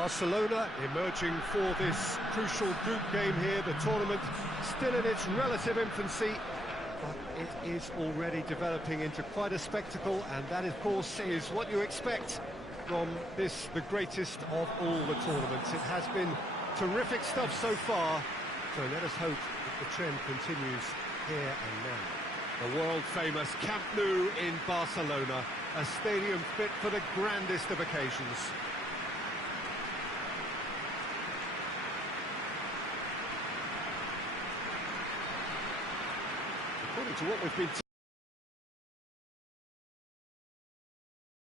Barcelona emerging for this crucial group game here. The tournament still in its relative infancy, but it is already developing into quite a spectacle, and that, of course, is what you expect from this, the greatest of all the tournaments. It has been terrific stuff so far, so let us hope that the trend continues here and now. The world-famous Camp Nou in Barcelona, a stadium fit for the grandest of occasions. According to what we've been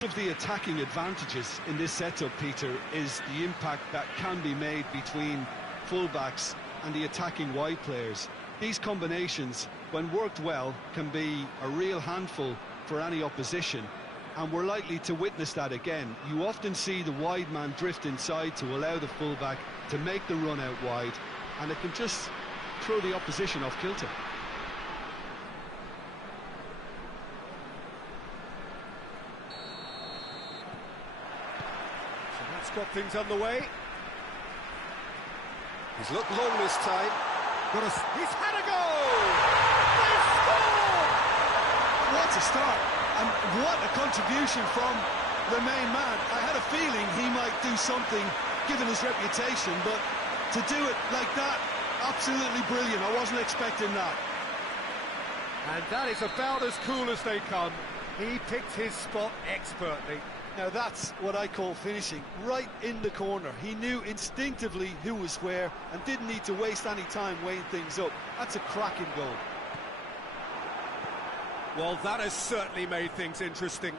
One of the attacking advantages in this setup, Peter, is the impact that can be made between fullbacks and the attacking wide players. These combinations, when worked well, can be a real handful for any opposition, and we're likely to witness that again. You often see the wide man drift inside to allow the fullback to make the run out wide, and it can just throw the opposition off kilter. Got things underway. He's looked long this time. He's had a goal! They've scored! What a start, and what a contribution from the main man. I had a feeling he might do something, given his reputation, but to do it like that, absolutely brilliant. I wasn't expecting that. And that is about as cool as they come. He picked his spot expertly. Now that's what I call finishing, right in the corner. He knew instinctively who was where and didn't need to waste any time weighing things up. That's a cracking goal. Well, that has certainly made things interesting.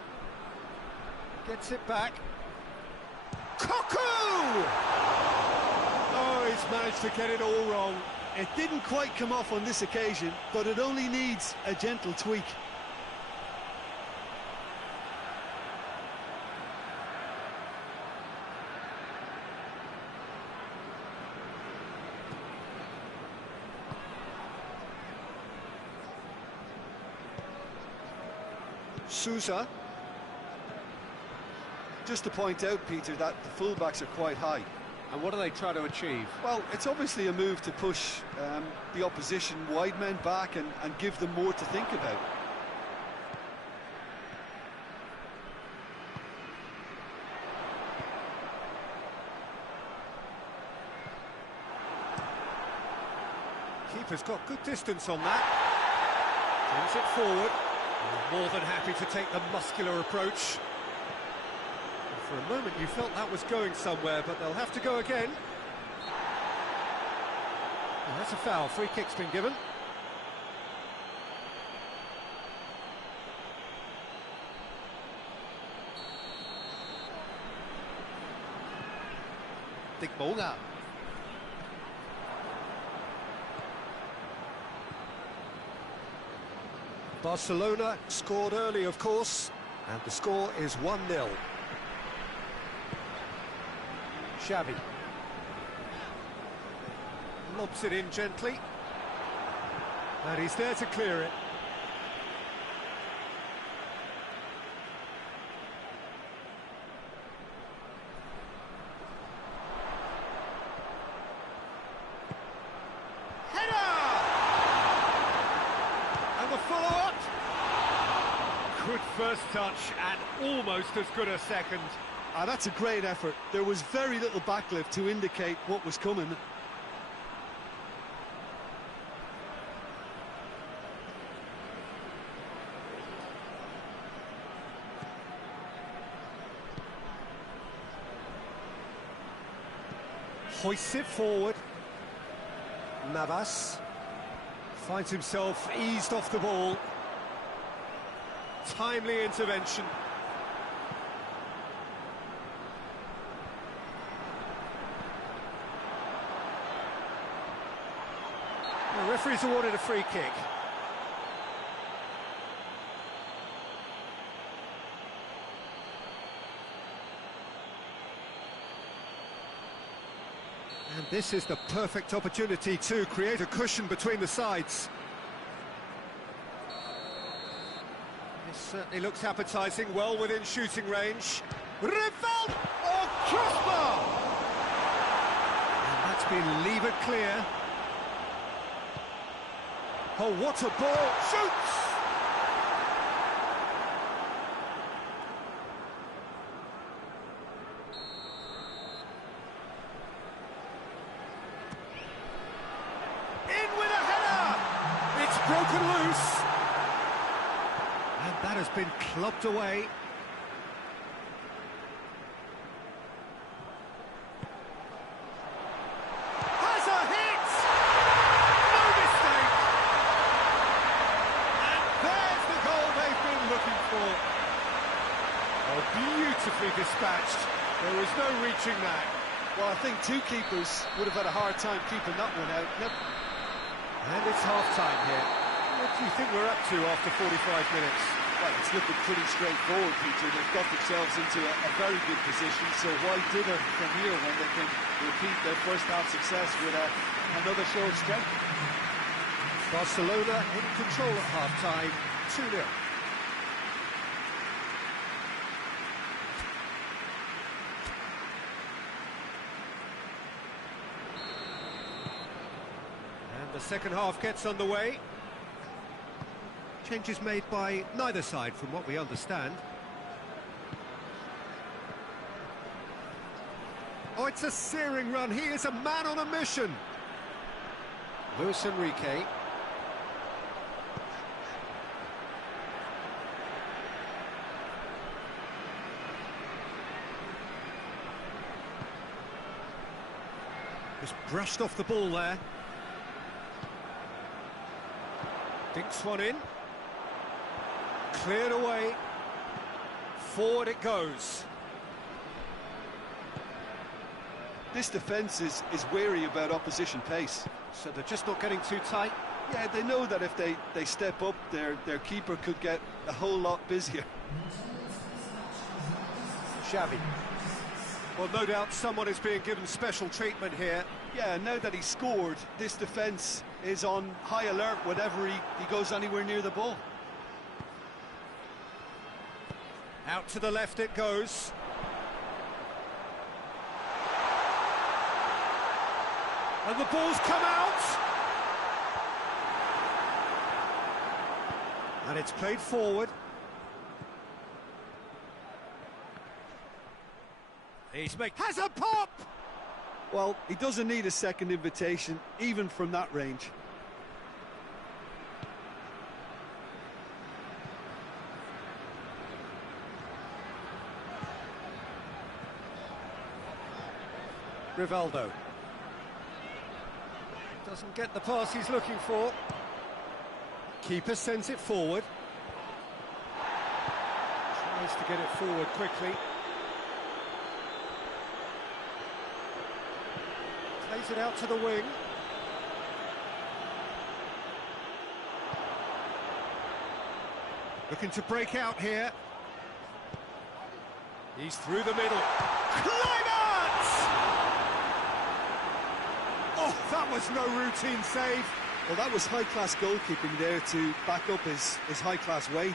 Gets it back. Cocu! Oh, he's managed to get it all wrong. It didn't quite come off on this occasion, but it only needs a gentle tweak. Sousa. Just to point out, Peter, that the fullbacks are quite high. And what do they try to achieve? Well, it's obviously a move to push the opposition wide men back and give them more to think about. Keeper's got good distance on that. Brings it forward. More than happy to take the muscular approach. And for a moment you felt that was going somewhere, but they'll have to go again. Well, that's a foul. Free kick's been given. DEPORTIVO. Barcelona scored early, of course, and the score is 1-0. Xavi lobs it in gently, and he's there to clear it. Good first touch and almost as good a second. That's a great effort. There was very little backlift to indicate what was coming. Hoists it forward. Navas finds himself eased off the ball. Timely intervention. The referee's awarded a free kick. And this is the perfect opportunity to create a cushion between the sides. This certainly looks appetising, well within shooting range. Rivaldo! Oh, crossbar! been levered clear. Oh, what a ball! Shoots! In with a header! It's broken loose. And that has been clubbed away. Beautifully dispatched. There was no reaching that. Well, I think two keepers would have had a hard time keeping that one out. Yep. And it's half-time here. What do you think we're up to after 45 minutes? Well, it's looking pretty straightforward, Peter. They've got themselves into a very good position, so why dither from here when they can repeat their first-half success with another show of strength? Barcelona in control at half-time, 2-0. The second half gets underway. Changes made by neither side from what we understand. Oh, it's a searing run. He is a man on a mission. Luis Enrique. Just brushed off the ball there. Dinks one in. Cleared away. Forward it goes. This defence is wary about opposition pace. So they're just not getting too tight? Yeah, they know that if they step up, their keeper could get a whole lot busier. Xavi. Well, no doubt someone is being given special treatment here. Yeah, now that he scored, this defence is on high alert whenever he goes anywhere near the ball. Out to the left it goes. And the ball's come out. And it's played forward. Has a pop! Well, he doesn't need a second invitation, even from that range. Rivaldo. Doesn't get the pass he's looking for. Keeper sends it forward. Tries to get it forward quickly. Plays it out to the wing. Looking to break out here. He's through the middle. Climax! Oh, that was no routine save. Well, that was high-class goalkeeping there to back up his high-class wage.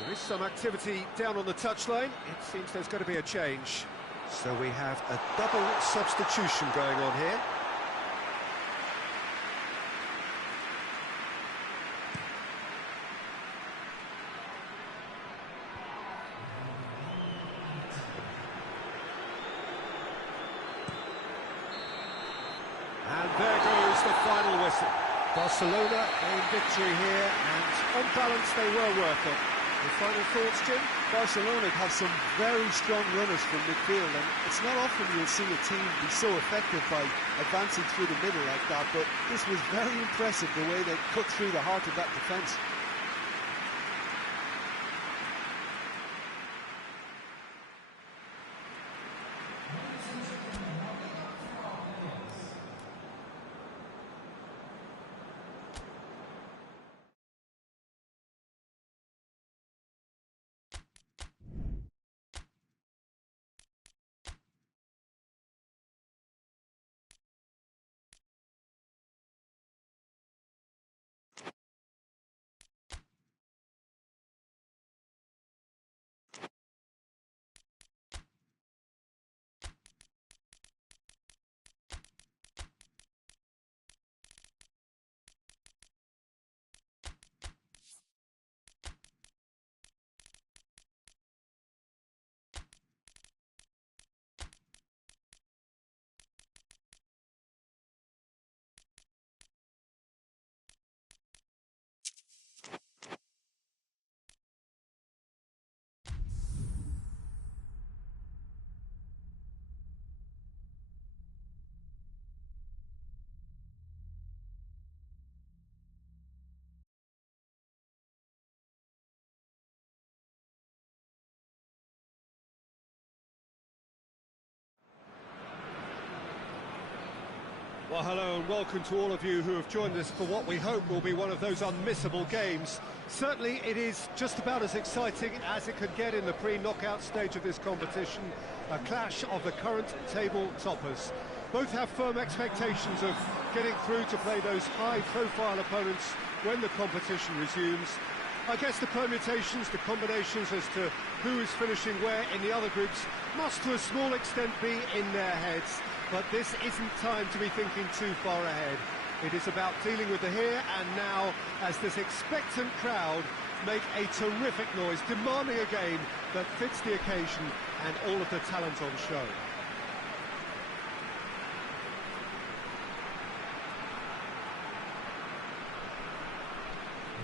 There is some activity down on the touchline. It seems there's going to be a change. So we have a double substitution going on here. And there goes the final whistle. Barcelona in victory here, and on balance they were worth it. The final thoughts, Jim? Barcelona have some very strong runners from midfield, and it's not often you'll see a team be so effective by advancing through the middle like that, but this was very impressive the way they cut through the heart of that defence. Well, hello and welcome to all of you who have joined us for what we hope will be one of those unmissable games. Certainly it is just about as exciting as it could get in the pre-knockout stage of this competition, a clash of the current table toppers. Both have firm expectations of getting through to play those high-profile opponents when the competition resumes. I guess the permutations, the combinations as to who is finishing where in the other groups must to a small extent be in their heads. But this isn't time to be thinking too far ahead. It is about dealing with the here and now as this expectant crowd make a terrific noise, demanding a game that fits the occasion and all of the talent on show.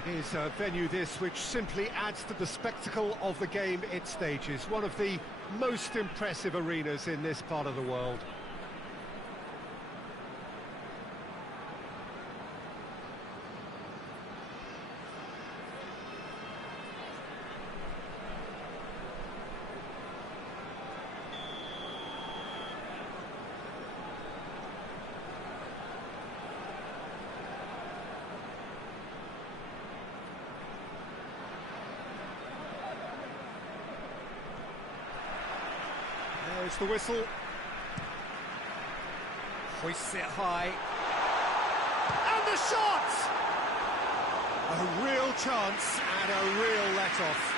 It is a venue this which simply adds to the spectacle of the game it stages. One of the most impressive arenas in this part of the world. There's the whistle. Hoists it high. And the shot! A real chance and a real let-off.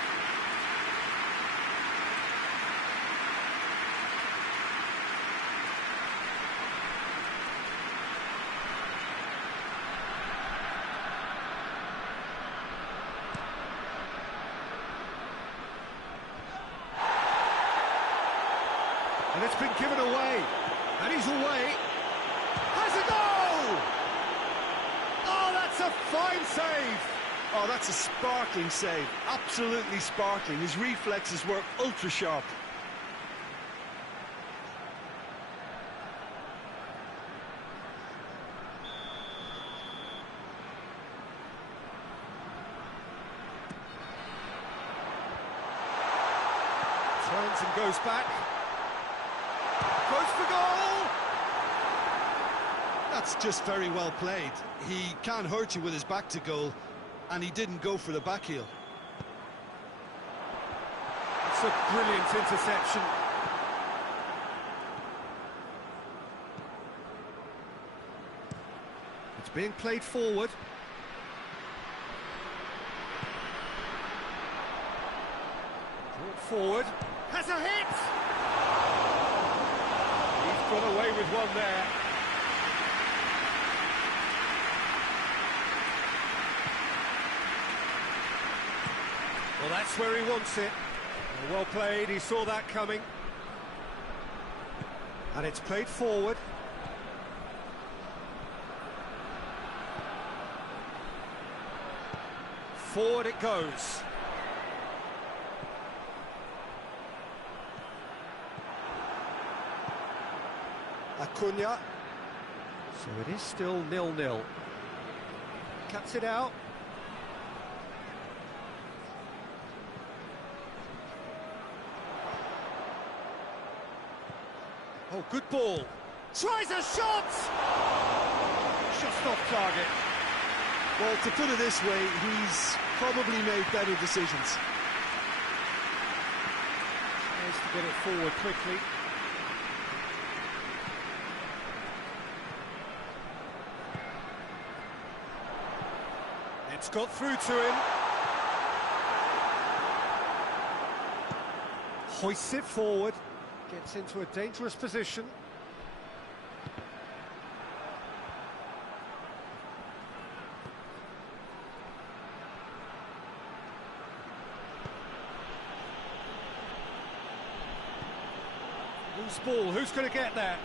And it's been given away, and he's away. Has a goal! Oh, that's a fine save! Oh, that's a sparkling save, absolutely sparkling. His reflexes were ultra-sharp. Turns and goes back. Goes for goal! That's just very well played. He can't hurt you with his back to goal, and he didn't go for the back heel. It's a brilliant interception. It's being played forward. Brought forward. Has a hit! Got away with one there. Well, that's where he wants it. Well played, he saw that coming. And it's played forward. Forward it goes. CORUñA. So it is still 0-0. Cuts it out. Oh, good ball. Tries a shot! Just off target. Well, to put it this way, he's probably made better decisions. Tries to get it forward quickly. It's got through to him. Hoists it forward. Gets into a dangerous position. Loose ball. Who's going to get there?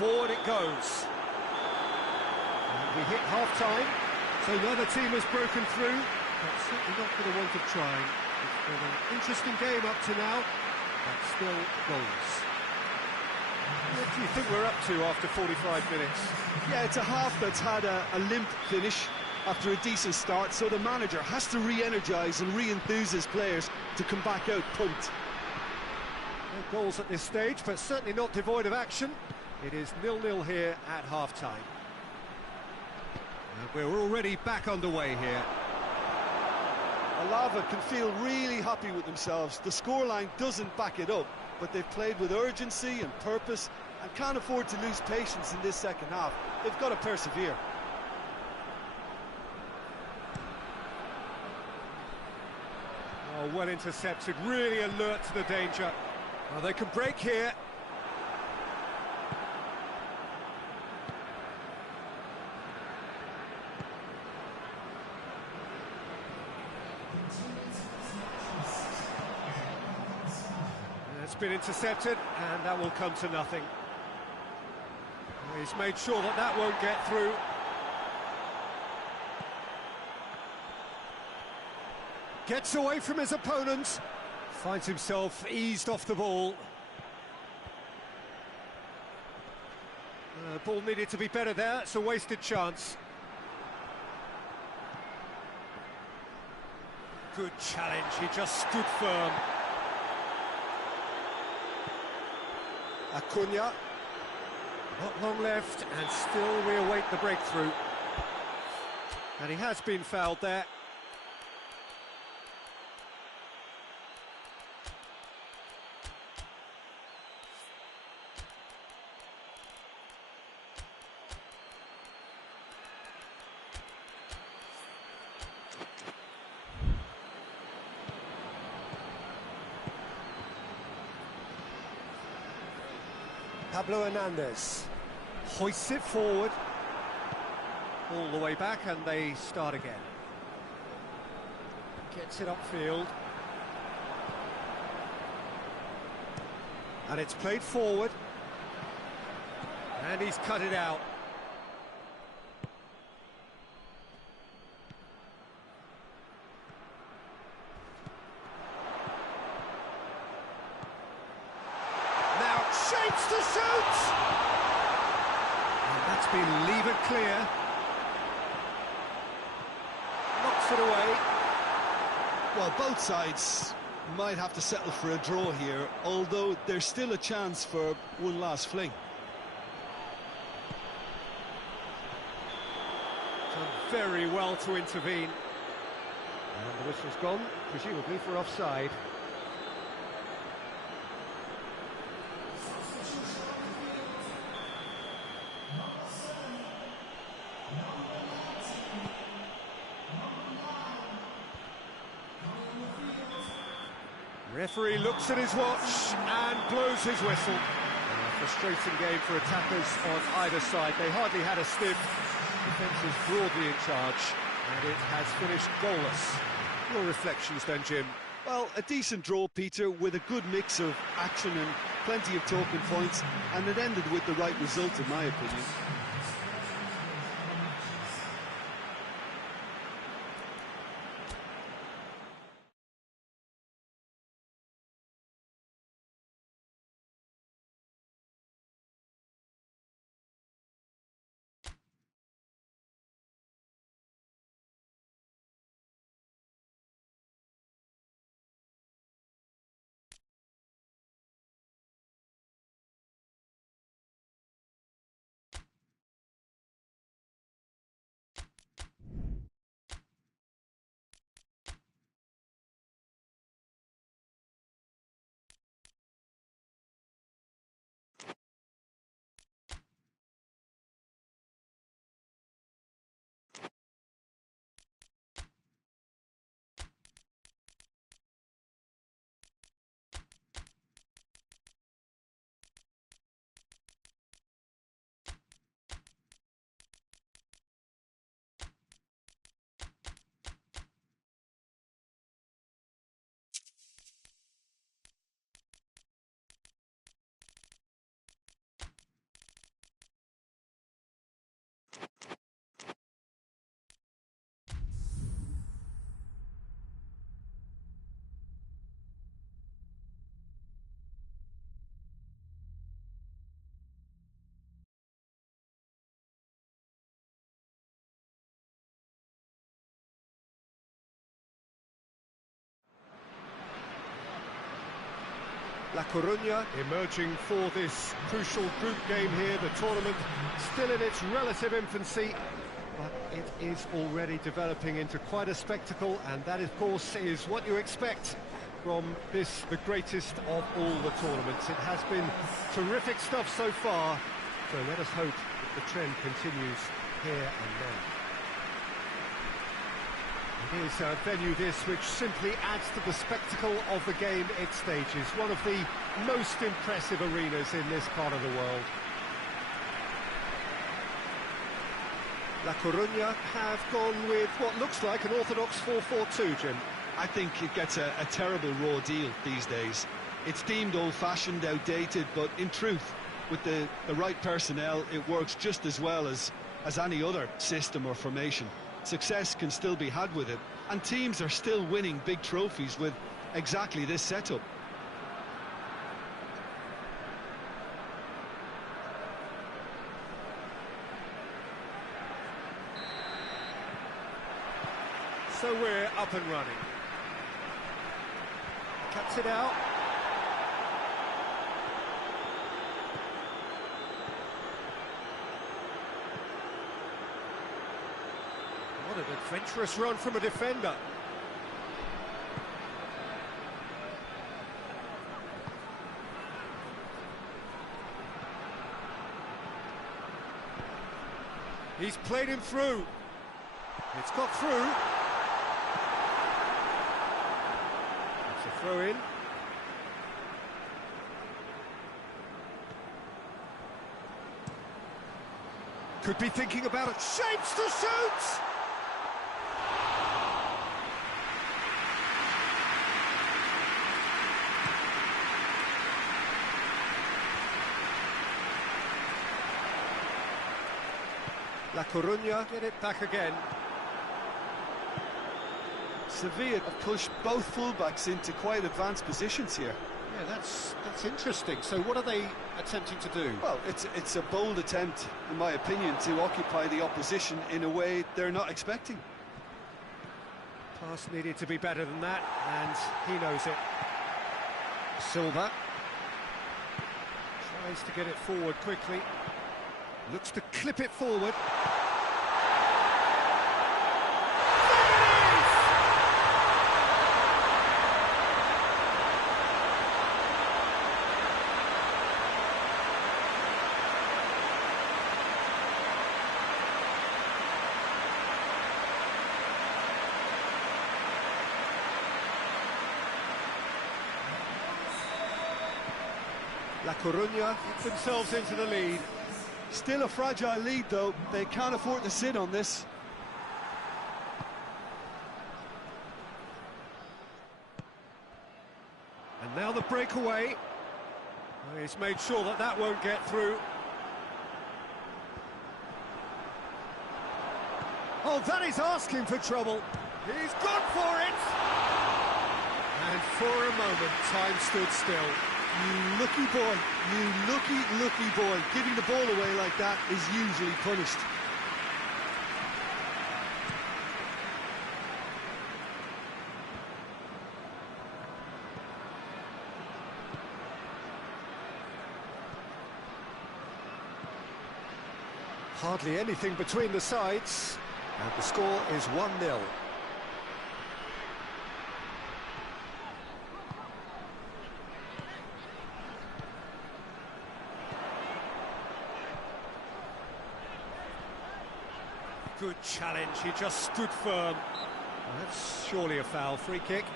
Forward it goes. And we hit half-time, so neither team has broken through, but certainly not for the want of trying. It's been an interesting game up to now, but still goals. What do you think we're up to after 45 minutes? Yeah, it's a half that's had a limp finish. after a decent start, so the manager has to re-energise and re-enthuse his players to come back out pumped. No goals at this stage, but certainly not devoid of action. It is 0-0 here at half-time. And we're already back underway here. ALAVÉS can feel really happy with themselves. The scoreline doesn't back it up, but they've played with urgency and purpose and can't afford to lose patience in this second half. They've got to persevere. Oh, well intercepted, really alert to the danger. Well, they can break here. It's been intercepted, and that will come to nothing. He's made sure that that won't get through. Gets away from his opponent, finds himself eased off the ball. The ball needed to be better there, it's a wasted chance. Good challenge, he just stood firm. CORUñA. Not long left, and still we await the breakthrough. And he has been fouled there. Pablo Hernandez hoists it forward, all the way back, and they start again. Gets it upfield, and it's played forward, and he's cut it out. Shapes to shoot! And that's been levered clear. Knocks it away. Well, both sides might have to settle for a draw here, although there's still a chance for one last fling. Done very well to intervene. And the whistle's gone, presumably for offside. Referee looks at his watch and blows his whistle. A frustrating game for attackers on either side. They hardly had a sniff. Defence is broadly in charge, and it has finished goalless. Your reflections then, Jim? Well, a decent draw, Peter, with a good mix of action and plenty of talking points, and it ended with the right result, in my opinion. La Coruña emerging for this crucial group game here. The tournament still in its relative infancy, but it is already developing into quite a spectacle, and that, of course, is what you expect from this, the greatest of all the tournaments. It has been terrific stuff so far, so let us hope that the trend continues here and now. It is a venue this which simply adds to the spectacle of the game it stages. One of the most impressive arenas in this part of the world. La Coruña have gone with what looks like an orthodox 4-4-2, Jim. I think it gets a terrible raw deal these days. It's deemed old-fashioned, outdated, but in truth, with the right personnel, it works just as well as any other system or formation. Success can still be had with it, and teams are still winning big trophies with exactly this setup. So we're up and running. Cuts it out. What an adventurous run from a defender. He's played him through. It's got through. It's a throw in. Could be thinking about it. Shapes to shoot! La Coruña get it back again. Sevilla have pushed both fullbacks into quite advanced positions here. Yeah, that's interesting. So what are they attempting to do? Well, it's a bold attempt, in my opinion, to occupy the opposition in a way they're not expecting. Pass needed to be better than that, and he knows it. Silva tries to get it forward quickly. Looks to clip it forward. La Coruña get themselves into the lead. Still a fragile lead, though. They can't afford to sit on this. And now the breakaway. Well, he's made sure that that won't get through. Oh, that is asking for trouble. He's gone for it! And for a moment, time stood still. You lucky boy, you lucky boy. Giving the ball away like that is usually punished. Hardly anything between the sides, and the score is 1-0. Good challenge, he just stood firm. Well, that's surely a foul. Free kick.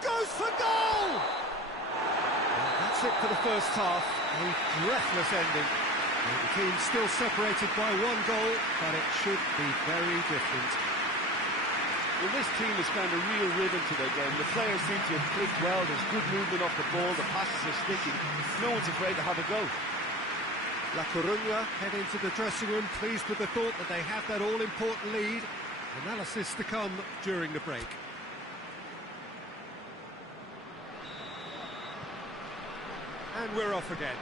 Goes for goal! Well, that's it for the first half. A breathless ending. And the team still separated by one goal, but it should be very different. Well, this team has found a real rhythm to their game. The players seem to have clicked well. There's good movement off the ball. The passes are sticking. No one's afraid to have a go. La Coruña head into the dressing room, pleased with the thought that they have that all-important lead. Analysis to come during the break. And we're off again.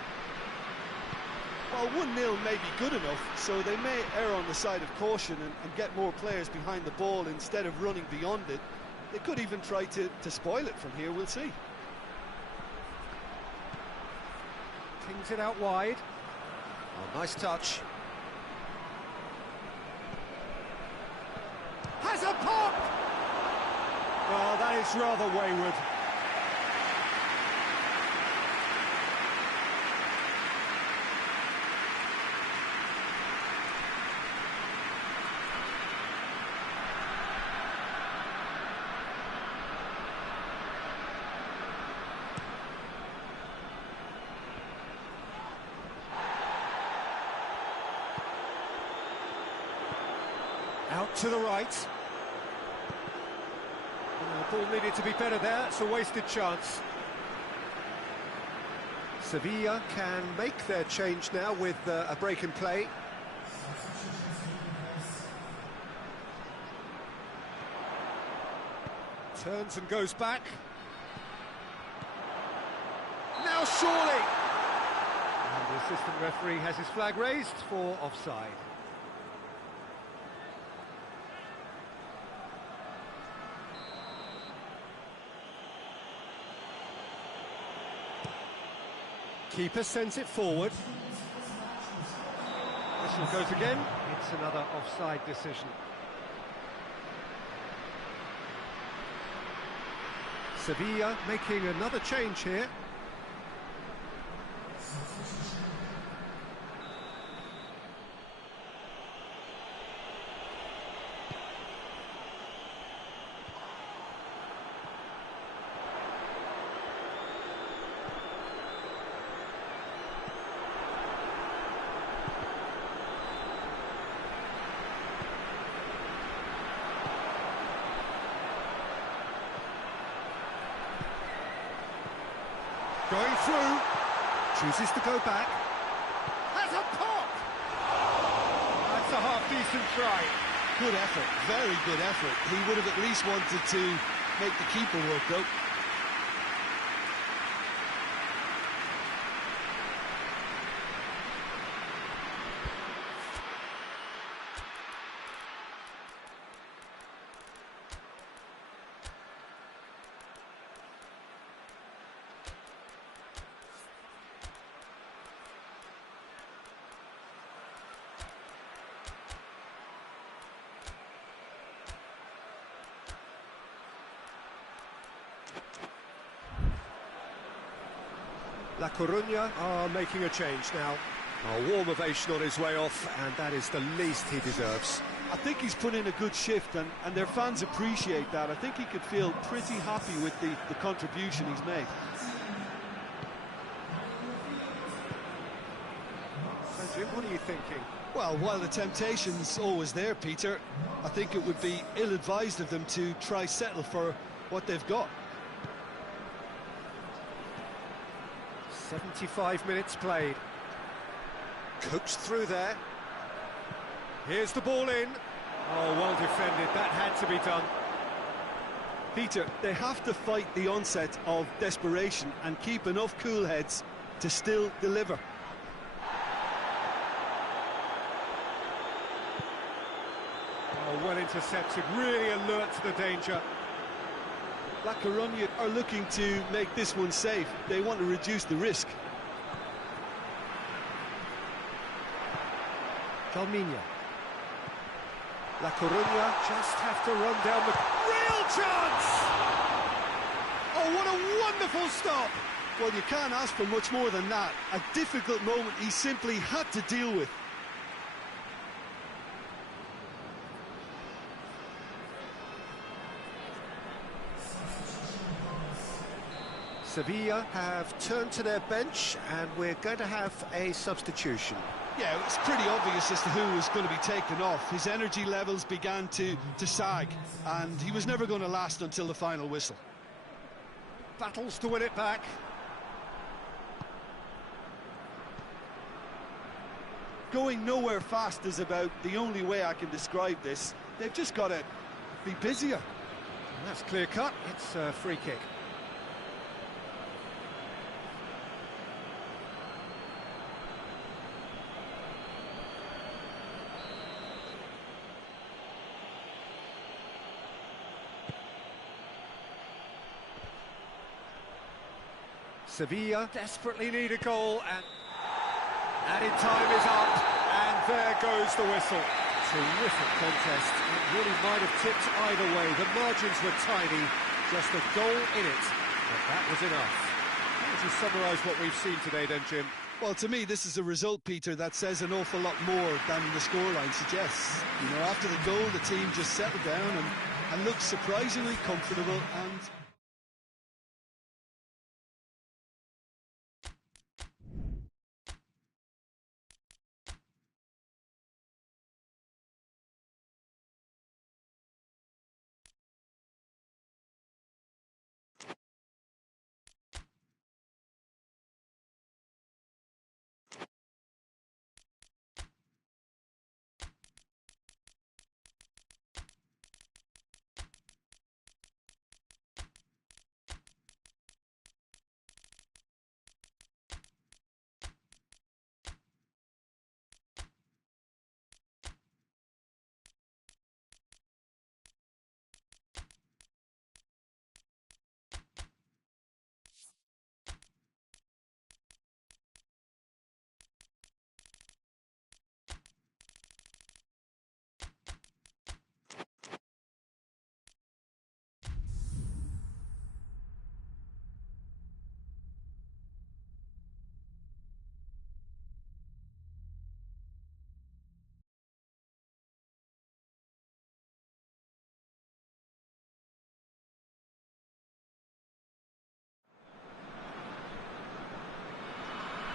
Well, 1-0 may be good enough, so they may err on the side of caution and get more players behind the ball instead of running beyond it. They could even try to spoil it from here, we'll see. Pings it out wide. Oh, nice touch. Has a pop! Well, that is rather wayward. Out to the right. The ball needed to be better there, it's a wasted chance. Sevilla can make their change now with a break in play. Turns and goes back. Now surely! And the assistant referee has his flag raised for offside. Keeper sends it forward. Whistle goes again. It's another offside decision. Sevilla making another change here. Going through, chooses to go back. Has a pop! That's a half-decent try. Good effort, very good effort. He would have at least wanted to make the keeper work, though. La Coruña are making a change now. A warm ovation on his way off, and that is the least he deserves. I think he's put in a good shift, and their fans appreciate that. I think he could feel pretty happy with the contribution he's made. So, Jim, what are you thinking? Well, while the temptation's always there, Peter, I think it would be ill-advised of them to try settle for what they've got. 75 minutes played. Coaxed through there. Here's the ball in. Oh, well defended. That had to be done. Peter, they have to fight the onset of desperation and keep enough cool heads to still deliver. Oh, well intercepted. Really alert to the danger. La Coruña are looking to make this one safe. They want to reduce the risk. Calmiña. La Coruña just have to run down the... Real chance! Oh, what a wonderful stop! Well, you can't ask for much more than that. A difficult moment he simply had to deal with. Sevilla have turned to their bench, and we're going to have a substitution. Yeah, it's pretty obvious as to who was going to be taken off. His energy levels began to sag, and he was never going to last until the final whistle. Battles to win it back. Going nowhere fast is about the only way I can describe this. They've just got to be busier. And that's clear cut. It's a free kick. Sevilla desperately need a goal, and added time is up, and there goes the whistle. Terrific contest. It really might have tipped either way. The margins were tiny, just a goal in it, but that was enough. How would you summarise what we've seen today then, Jim? Well, to me, this is a result, Peter, that says an awful lot more than the scoreline suggests. You know, after the goal, the team just settled down and looked surprisingly comfortable and...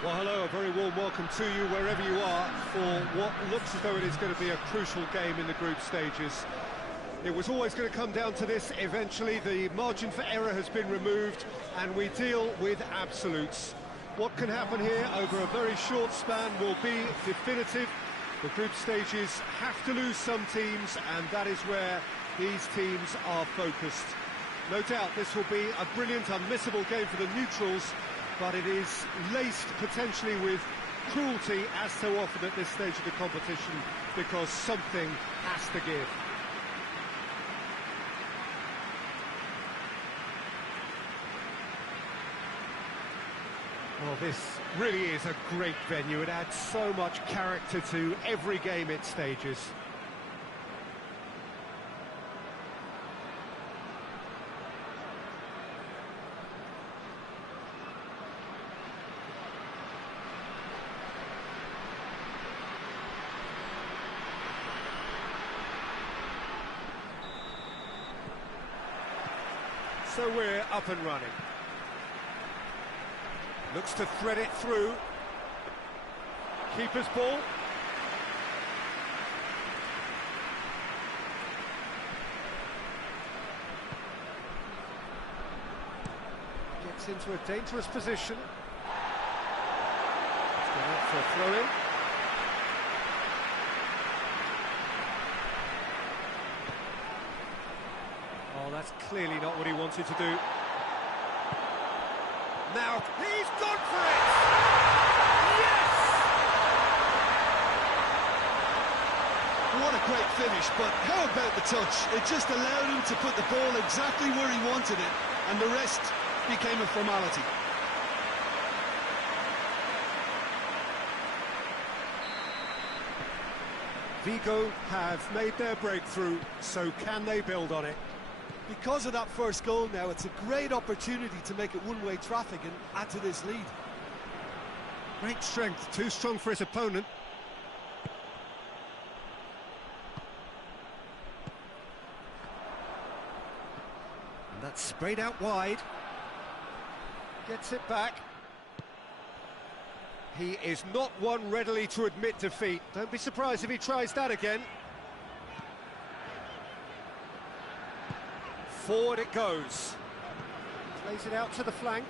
Well, hello, a very warm welcome to you wherever you are for what looks as though it is going to be a crucial game in the group stages. It was always going to come down to this eventually. The margin for error has been removed and we deal with absolutes. What can happen here over a very short span will be definitive. The group stages have to lose some teams, and that is where these teams are focused. No doubt this will be a brilliant, unmissable game for the neutrals, but it is laced potentially with cruelty as so often at this stage of the competition, because something has to give. Well, this really is a great venue. It adds so much character to every game it stages. So we're up and running. Looks to thread it through. Keeper's ball. Gets into a dangerous position. It's gone out for a throw-in. Oh, that's clearly not what he wanted to do. Now, he's gone for it! Yes! What a great finish, but how about the touch? It just allowed him to put the ball exactly where he wanted it, and the rest became a formality. VIGO have made their breakthrough, so can they build on it? Because of that first goal now, it's a great opportunity to make it one-way traffic and add to this lead. Great strength, too strong for his opponent. And that's sprayed out wide. Gets it back. He is not one readily to admit defeat. Don't be surprised if he tries that again. Forward it goes. Plays it out to the flank.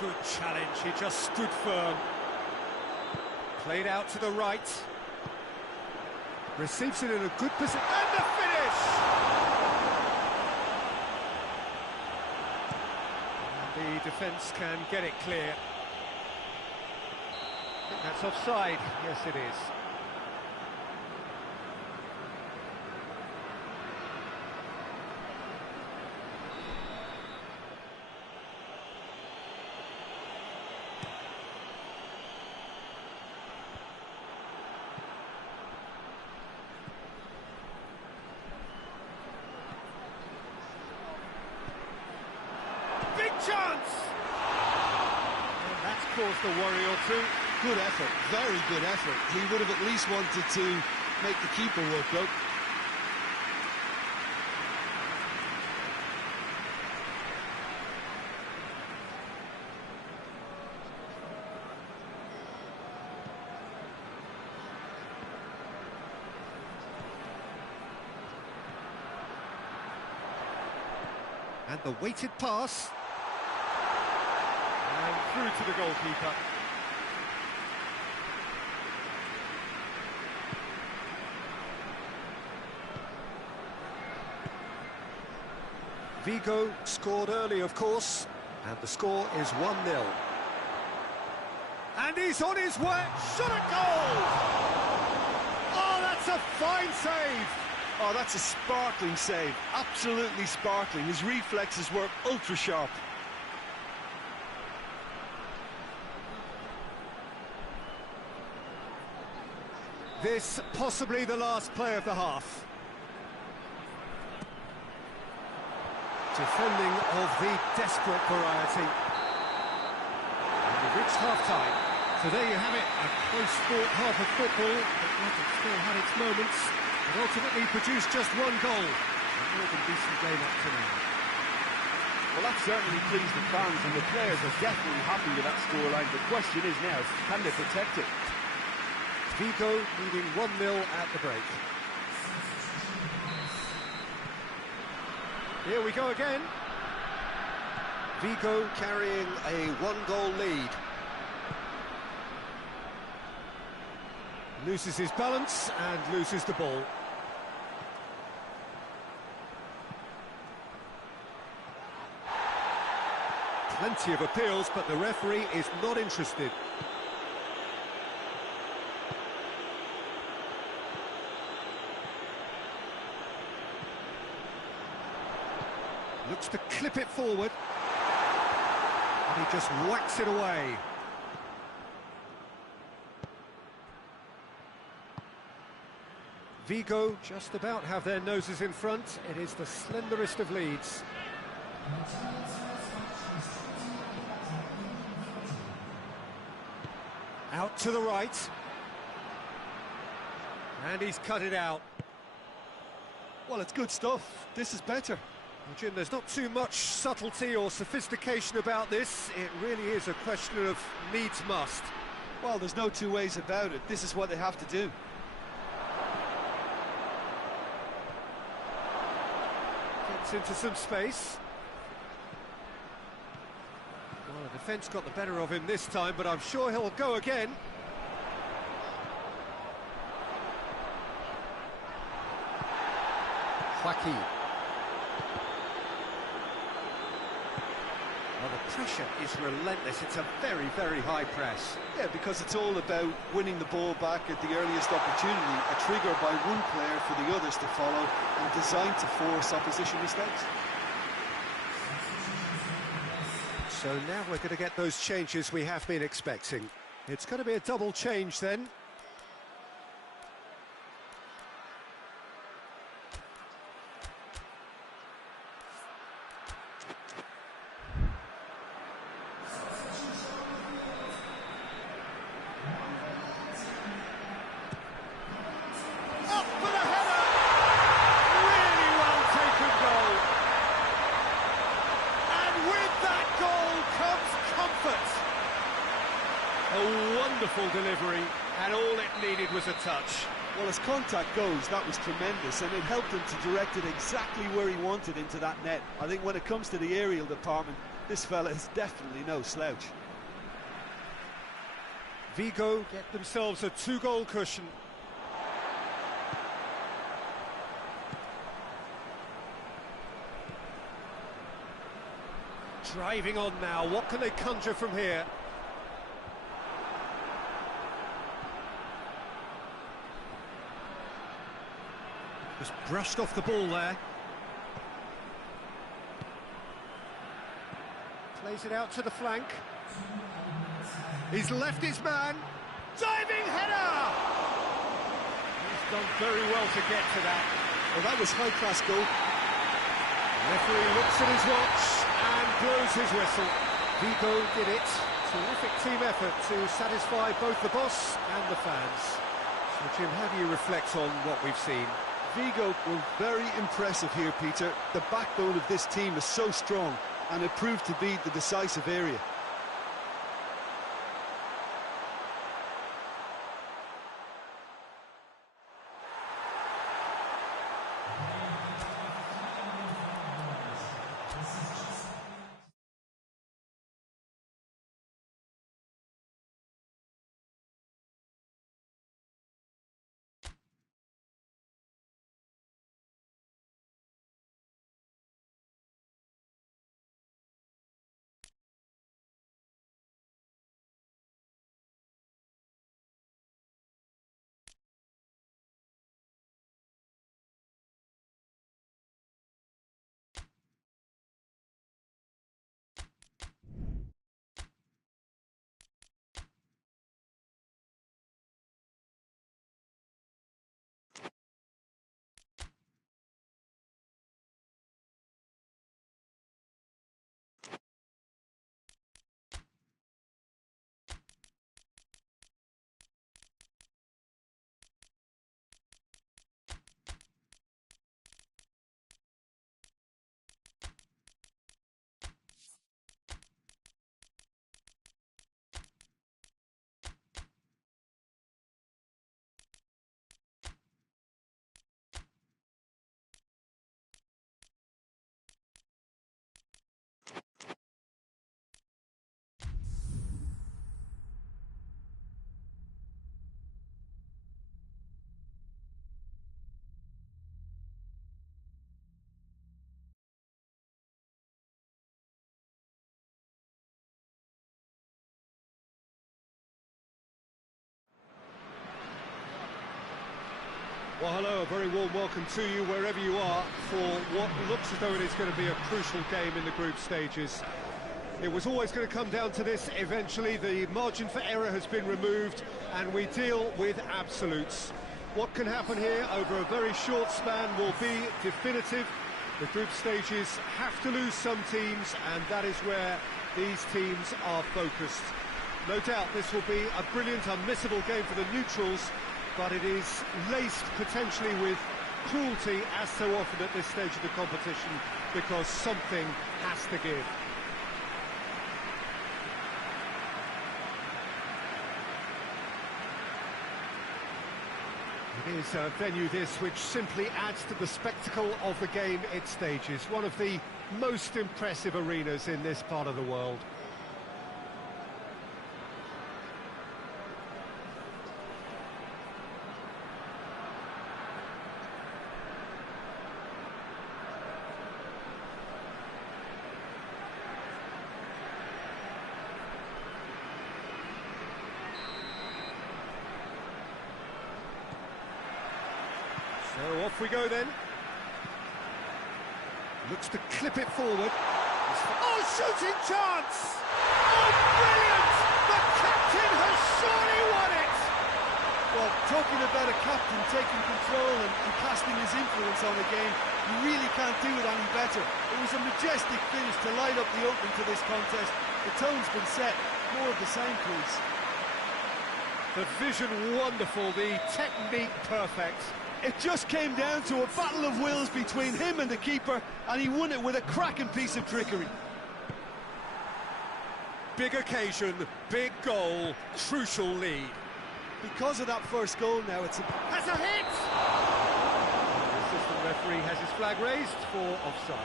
Good challenge, he just stood firm. Played out to the right. Receives it in a good position. And the finish! The defence can get it clear. think that's offside. Yes, it is. Big chance! And that's caused a worry or two. Good effort, very good effort. He would have at least wanted to make the keeper work, though. And the weighted pass. And through to the goalkeeper. Vigo scored early, of course, and the score is 1-0. And he's on his way. Shot a goal! Oh, that's a fine save! Oh, that's a sparkling save. Absolutely sparkling. His reflexes were ultra-sharp. This possibly the last play of the half. Defending of the desperate variety. And we've reached half-time. So there you have it, a close-fought half of football, but it still had its moments, and ultimately produced just one goal. A more than decent game up to now. Well, that certainly pleased the fans, and the players are definitely happy with that scoreline. The question is now, can they protect it? Vigo leading 1-0 at the break. Here we go again. Vigo carrying a one-goal lead. Loses his balance and loses the ball. Plenty of appeals, but the referee is not interested. Looks to clip it forward. And he just whacks it away. Vigo just about have their noses in front. It is the slenderest of leads. Out to the right. And he's cut it out. Well, it's good stuff. This is better. Well, Jim, there's not too much subtlety or sophistication about this. It really is a question of needs must. Well, there's no two ways about it. This is what they have to do. Gets into some space. Well, the defence got the better of him this time, but I'm sure he'll go again. Joaquin. Well, the pressure is relentless. It's a very, very high press. Yeah, because it's all about winning the ball back at the earliest opportunity, a trigger by one player for the others to follow, and designed to force opposition mistakes. So now we're going to get those changes we have been expecting. It's going to be a double change then. Wonderful delivery, and all it needed was a touch. Well, as contact goes, that was tremendous, and it helped him to direct it exactly where he wanted into that net. I think when it comes to the aerial department, this fella is definitely no slouch. Vigo get themselves a two-goal cushion. Driving on now, what can they conjure from here? Just brushed off the ball there. Plays it out to the flank. He's left his man. Diving header! He's done very well to get to that. Well, that was high-class goal. The referee looks at his watch and blows his whistle. VIGO did it. Terrific team effort to satisfy both the boss and the fans. So, Jim, how do you reflect on what we've seen? VIGO were very impressive here, Peter. The backbone of this team is so strong, and it proved to be the decisive area. Well, hello, a very warm welcome to you wherever you are for what looks as though it is going to be a crucial game in the group stages. It was always going to come down to this eventually. The margin for error has been removed and we deal with absolutes. What can happen here over a very short span will be definitive. The group stages have to lose some teams, and that is where these teams are focused. No doubt this will be a brilliant, unmissable game for the neutrals, but it is laced potentially with cruelty, as so often at this stage of the competition, because something has to give. It is a venue this which simply adds to the spectacle of the game it stages. One of the most impressive arenas in this part of the world. So off we go then. Looks to clip it forward. Oh, shooting chance! Oh, brilliant! The captain has surely won it! Well, talking about a captain taking control and casting his influence on the game, you really can't do it any better. It was a majestic finish to light up the opening to this contest. The tone's been set. More of the same, please. The vision wonderful, the technique perfect. It just came down to a battle of wills between him and the keeper, and he won it with a cracking piece of trickery. Big occasion, big goal, crucial lead. Because of that first goal now, it's Has a hit! The assistant referee has his flag raised for offside.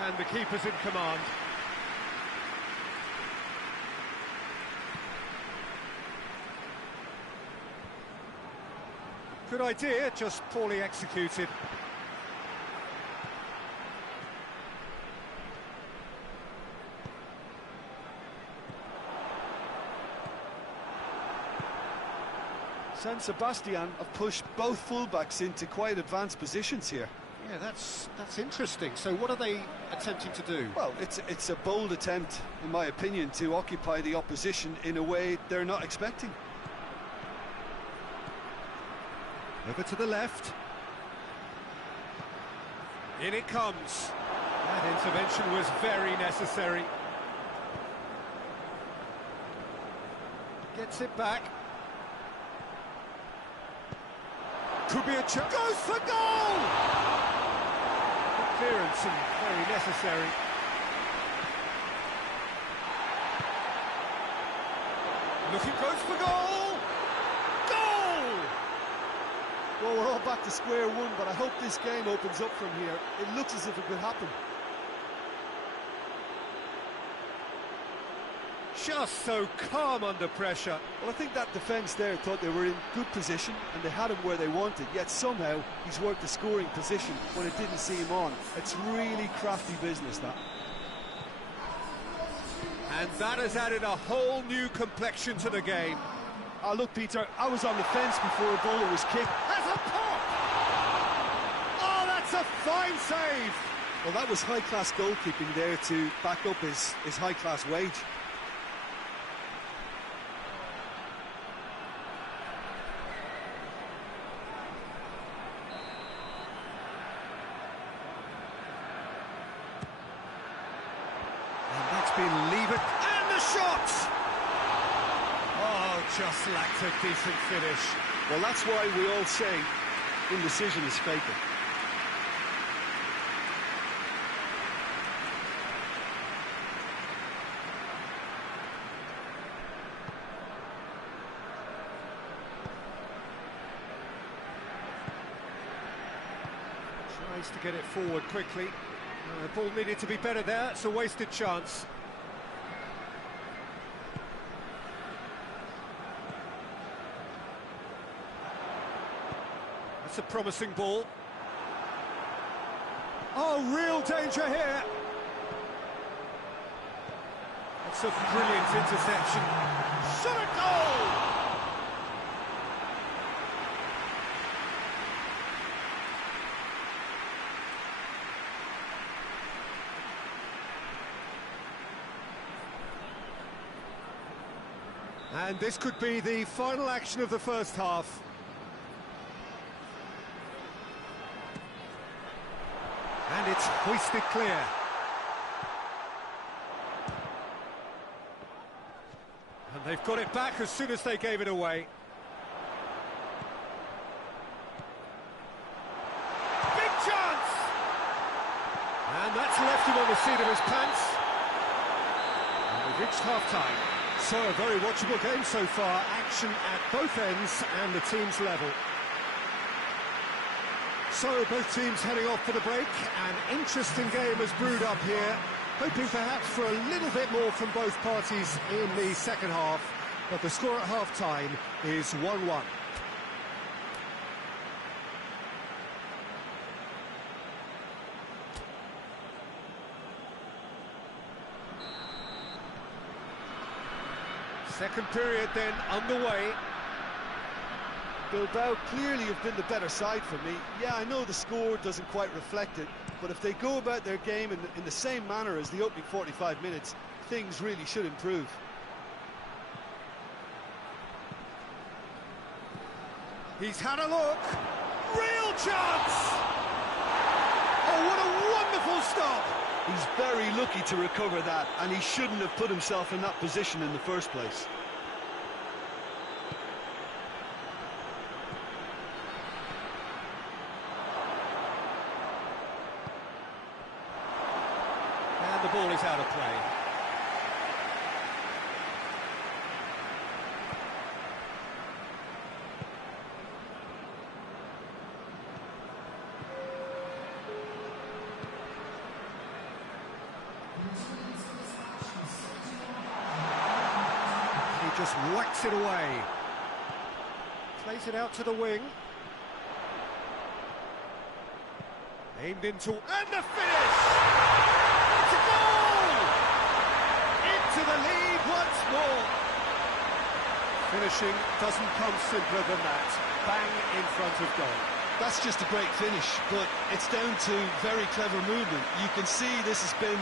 And the keeper's in command. Good idea, just poorly executed. San Sebastian have pushed both fullbacks into quite advanced positions here. Yeah, that's interesting. So what are they attempting to do? Well, it's a bold attempt, in my opinion, to occupy the opposition in a way they're not expecting. Over to the left. In it comes. That intervention was very necessary. Gets it back. Could be a chance. Goes for goal! Good clearance and very necessary. Looking close for goal! Goal! Well, we're all back to square one, but I hope this game opens up from here. It looks as if it could happen. Just so calm under pressure. Well, I think that defence there thought they were in good position and they had him where they wanted, yet somehow he's worked the scoring position when it didn't see him on. It's really crafty business, that. And that has added a whole new complexion to the game. Oh, look, Peter, I was on the fence before a ball was kicked. Has a pop! Oh, that's a fine save! Well, that was high-class goalkeeping there to back up his high-class wage. Leave it, and the shot! Oh, just lacked a decent finish. Well, that's why we all say indecision is fatal. Tries to get it forward quickly. The ball needed to be better there, it's a wasted chance. That's a promising ball. Oh, real danger here. That's a brilliant interception. Shot a goal! And this could be the final action of the first half. And it's hoisted clear. And they've got it back as soon as they gave it away. Big chance! And that's left him on the seat of his pants. And we've reached half-time. So, a very watchable game so far. Action at both ends and the team's level. So, both teams heading off for the break. An interesting game has brewed up here. Hoping perhaps for a little bit more from both parties in the second half. But the score at half-time is 1-1. Second period then underway. Bilbao clearly have been the better side for me. Yeah, I know the score doesn't quite reflect it, but if they go about their game in the same manner as the opening 45 minutes, things really should improve. He's had a look. Real chance! Oh, what a wonderful stop! He's very lucky to recover that, and he shouldn't have put himself in that position in the first place. And the ball is out of play. He just whacks it away. Plays it out to the wing. Aimed into, and the finish! It's a goal! Into the lead once more. Finishing doesn't come simpler than that. Bang in front of goal. That's just a great finish, but it's down to very clever movement. You can see this has been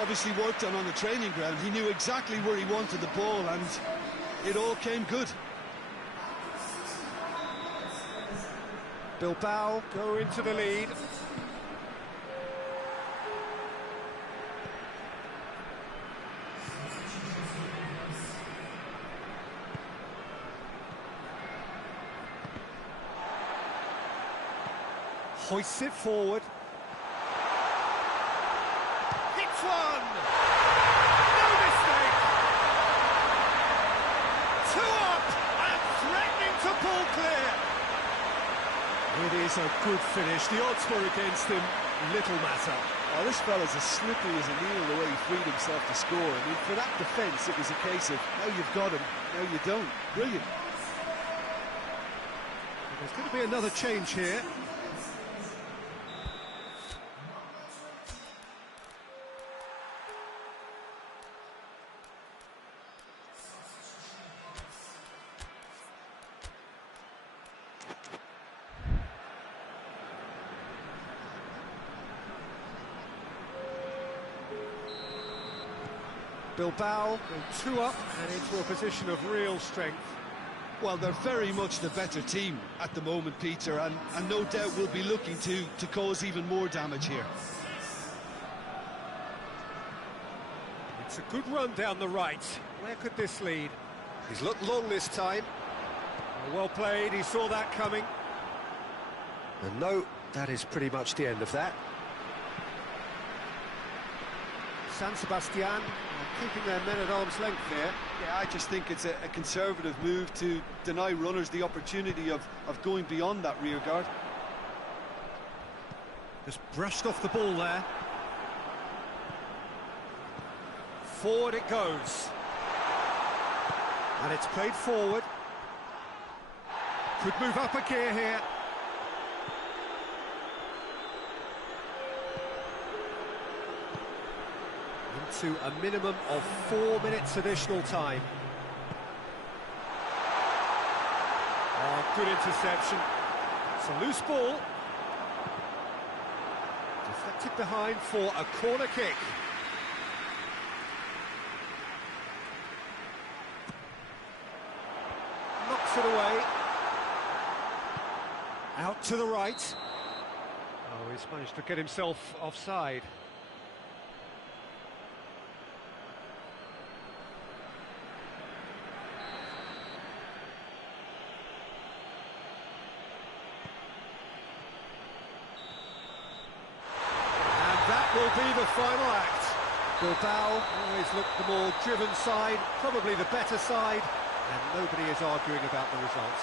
obviously worked on the training ground. He knew exactly where he wanted the ball, and it all came good. Bilbao go into the lead. Hoists it forward. Hits one! No mistake! 2 up and threatening to pull clear. It is a good finish. The odds were against him. Little matter. Oh, this fella's as slippery as a needle the way he freed himself to score. I mean, for that defence, it was a case of now you've got him, now you don't. Brilliant. There's going to be another change here. Bilbao go 2 up and into a position of real strength. Well, they're very much the better team at the moment, Peter, and no doubt will be looking to cause even more damage here. It's a good run down the right. Where could this lead? He's looked long this time. Well played, he saw that coming. And no, that is pretty much the end of that. San Sebastian keeping their men at arm's length here. Yeah, I just think it's a conservative move to deny runners the opportunity of going beyond that rear guard. Just brushed off the ball there. Forward it goes. And it's played forward. Could move up a gear here. Into a minimum of 4 minutes additional time. Oh, good interception. It's a loose ball. Deflected behind for a corner kick. Knocks it away. Out to the right. Oh, he's managed to get himself offside. Will be the final act. Bilbao always looked the more driven side, probably the better side, and nobody is arguing about the results.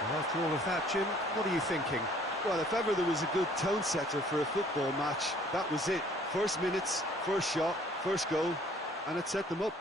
Well, after all of that, Jim, what are you thinking? Well, if ever there was a good tone setter for a football match, that was it. First minutes, first shot, first goal, and it set them up.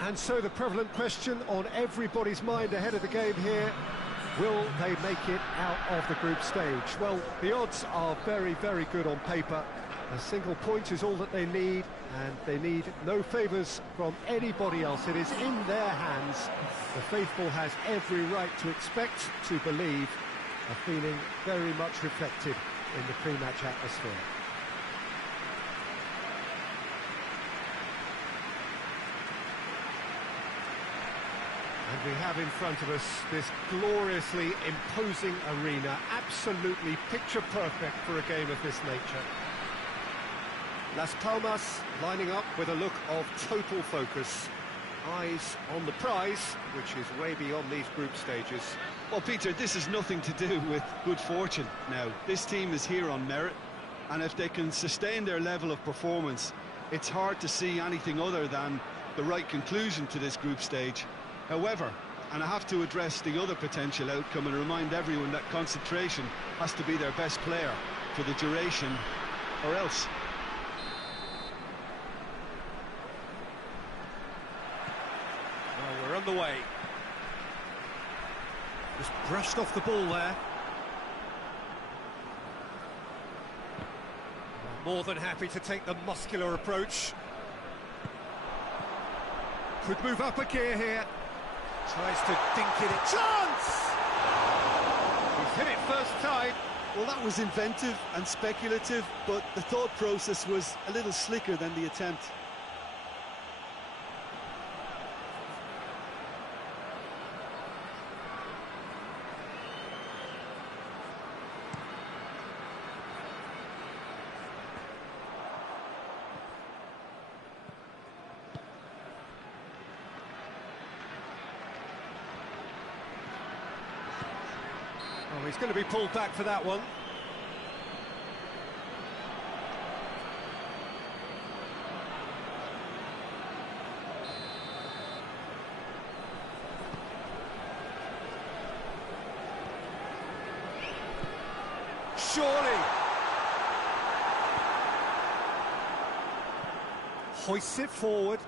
And so the prevalent question on everybody's mind ahead of the game here, will they make it out of the group stage? Well, the odds are very, very good on paper. A single point is all that they need, and they need no favours from anybody else. It is in their hands. The faithful has every right to expect, to believe, a feeling very much reflected in the pre-match atmosphere. And we have in front of us this gloriously imposing arena, absolutely picture perfect for a game of this nature. Las Palmas lining up with a look of total focus. Eyes on the prize, which is way beyond these group stages. Well, Peter, this has nothing to do with good fortune now. This team is here on merit, and if they can sustain their level of performance, it's hard to see anything other than the right conclusion to this group stage. However, and I have to address the other potential outcome and remind everyone that concentration has to be their best player for the duration, or else. Well, we're underway. Just brushed off the ball there. More than happy to take the muscular approach. Could move up a gear here. Tries to dink it in. Chance! He's hit it first time. Well, that was inventive and speculative, but the thought process was a little slicker than the attempt. Oh, he's going to be pulled back for that one. Surely. Hoists it forward.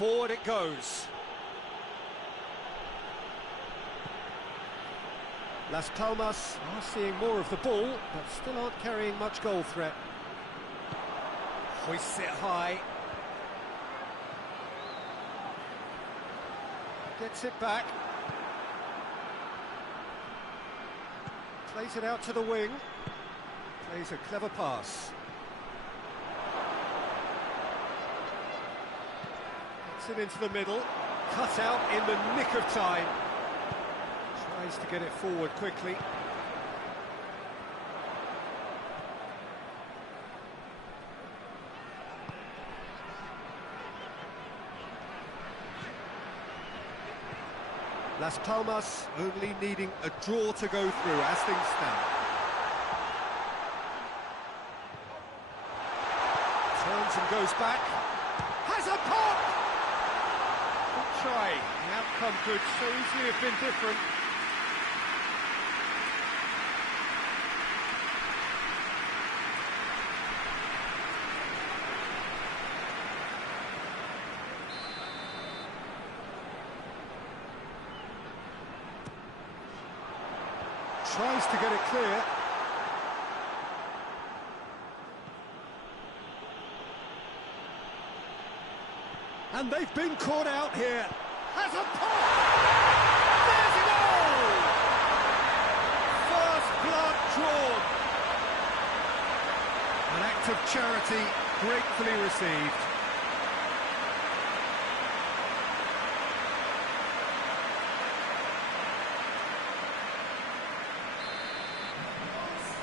Forward it goes. Las Palmas are seeing more of the ball, but still aren't carrying much goal threat. Hoists it high. Gets it back. Plays it out to the wing. Plays a clever pass. It into the middle, cut out in the nick of time. Tries to get it forward quickly. Las Palmas only needing a draw to go through as things stand. Turns and goes back. Has a pop! Try. The outcome could so easily have been different. Tries to get it clear. And they've been caught out here. Has a pop! There's a goal! First blood drawn. An act of charity gratefully received.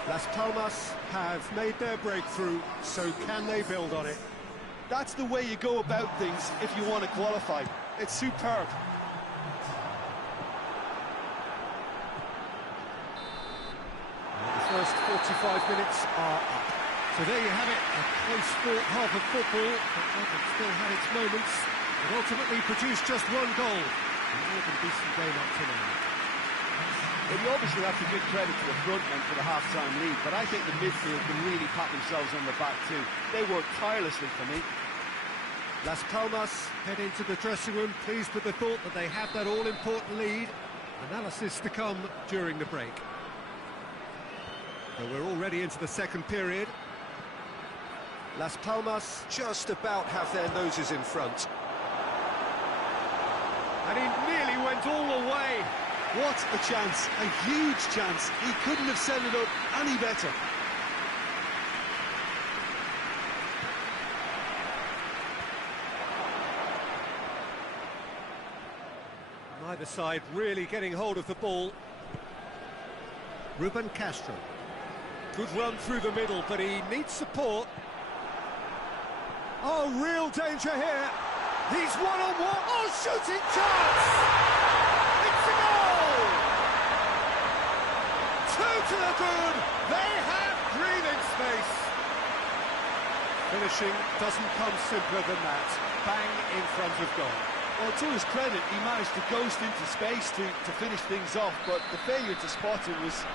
Las Palmas have made their breakthrough, so can they build on it? That's the way you go about things if you want to qualify. It's superb. And the first 45 minutes are up. So there you have it, a close-fought half of football, but one that still had its moments, and ultimately produced just one goal. A more than decent game up to now. Well, you obviously have to give credit to the front men for the half-time lead, but I think the midfield can really pat themselves on the back too. They worked tirelessly for me. Las Palmas head into the dressing room, pleased with the thought that they have that all-important lead. Analysis to come during the break. So we're already into the second period. Las Palmas just about have their noses in front. And he nearly went all the way. What a chance, a huge chance. He couldn't have set it up any better. Neither side really getting hold of the ball. Ruben Castro. Good run through the middle, but he needs support. Oh, real danger here. He's one-on-one. Oh, shooting chance! It's a goal! Two to the good. They have breathing space. Finishing doesn't come simpler than that. Bang in front of goal. Well, to his credit, he managed to ghost into space to finish things off, but the failure to spot it was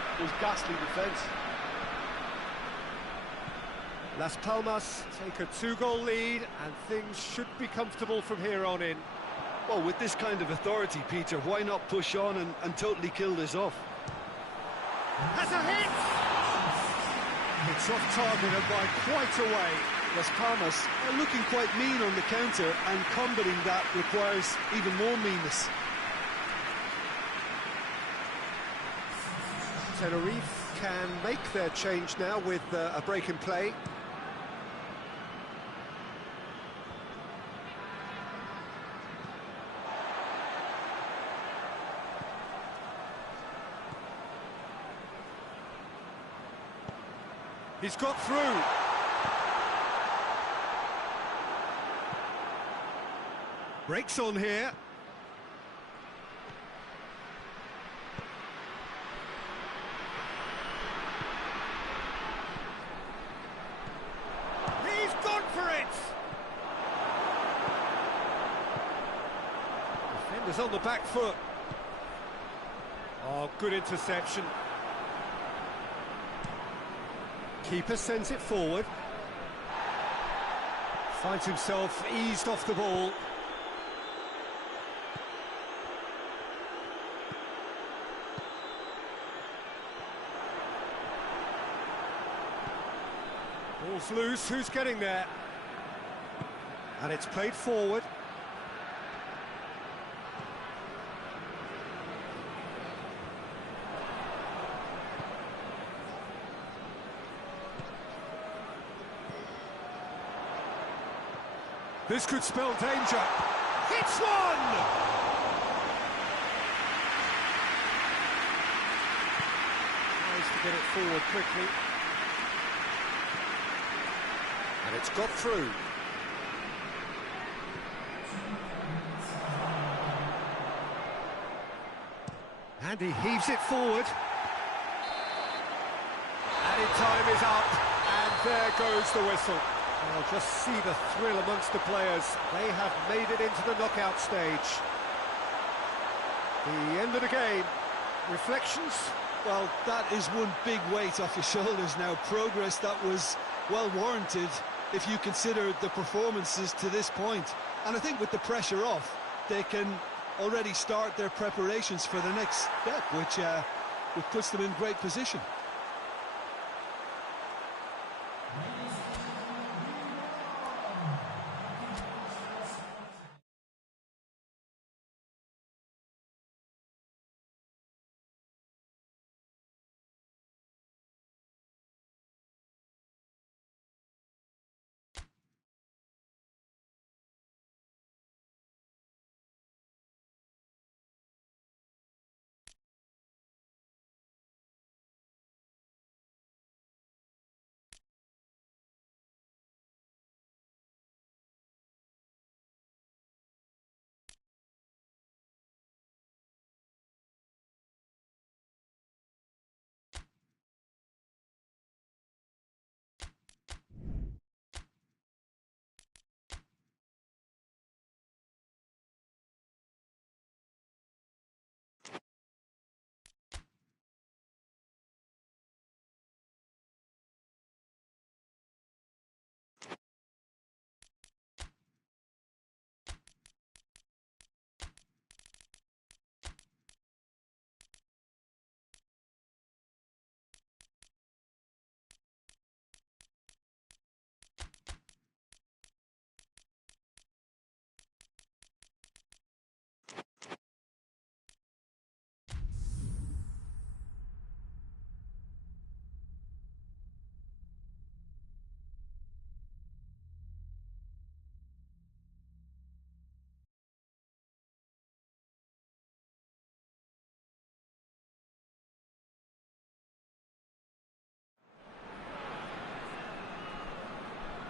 ghastly defence. Las Palmas take a two-goal lead, and things should be comfortable from here on in. Well, with this kind of authority, Peter, why not push on and totally kill this off? Has a hit! It's off target and by quite a way. Las Palmas are looking quite mean on the counter, and combating that requires even more meanness. Tenerife can make their change now with a break in play. He's got through. Breaks on here. He's gone for it! Defender's on the back foot. Oh, good interception. Keeper sends it forward. Finds himself eased off the ball. Ball's loose, who's getting there? And it's played forward. This could spell danger. Hits one! Tries to get it forward quickly. And it's got through. And he heaves it forward. Added time is up, and there goes the whistle. Well, just see the thrill amongst the players. They have made it into the knockout stage. The end of the game. Reflections? Well, that is one big weight off your shoulders now. Progress that was well warranted if you consider the performances to this point. And I think with the pressure off, they can already start their preparations for the next step, which puts them in great position.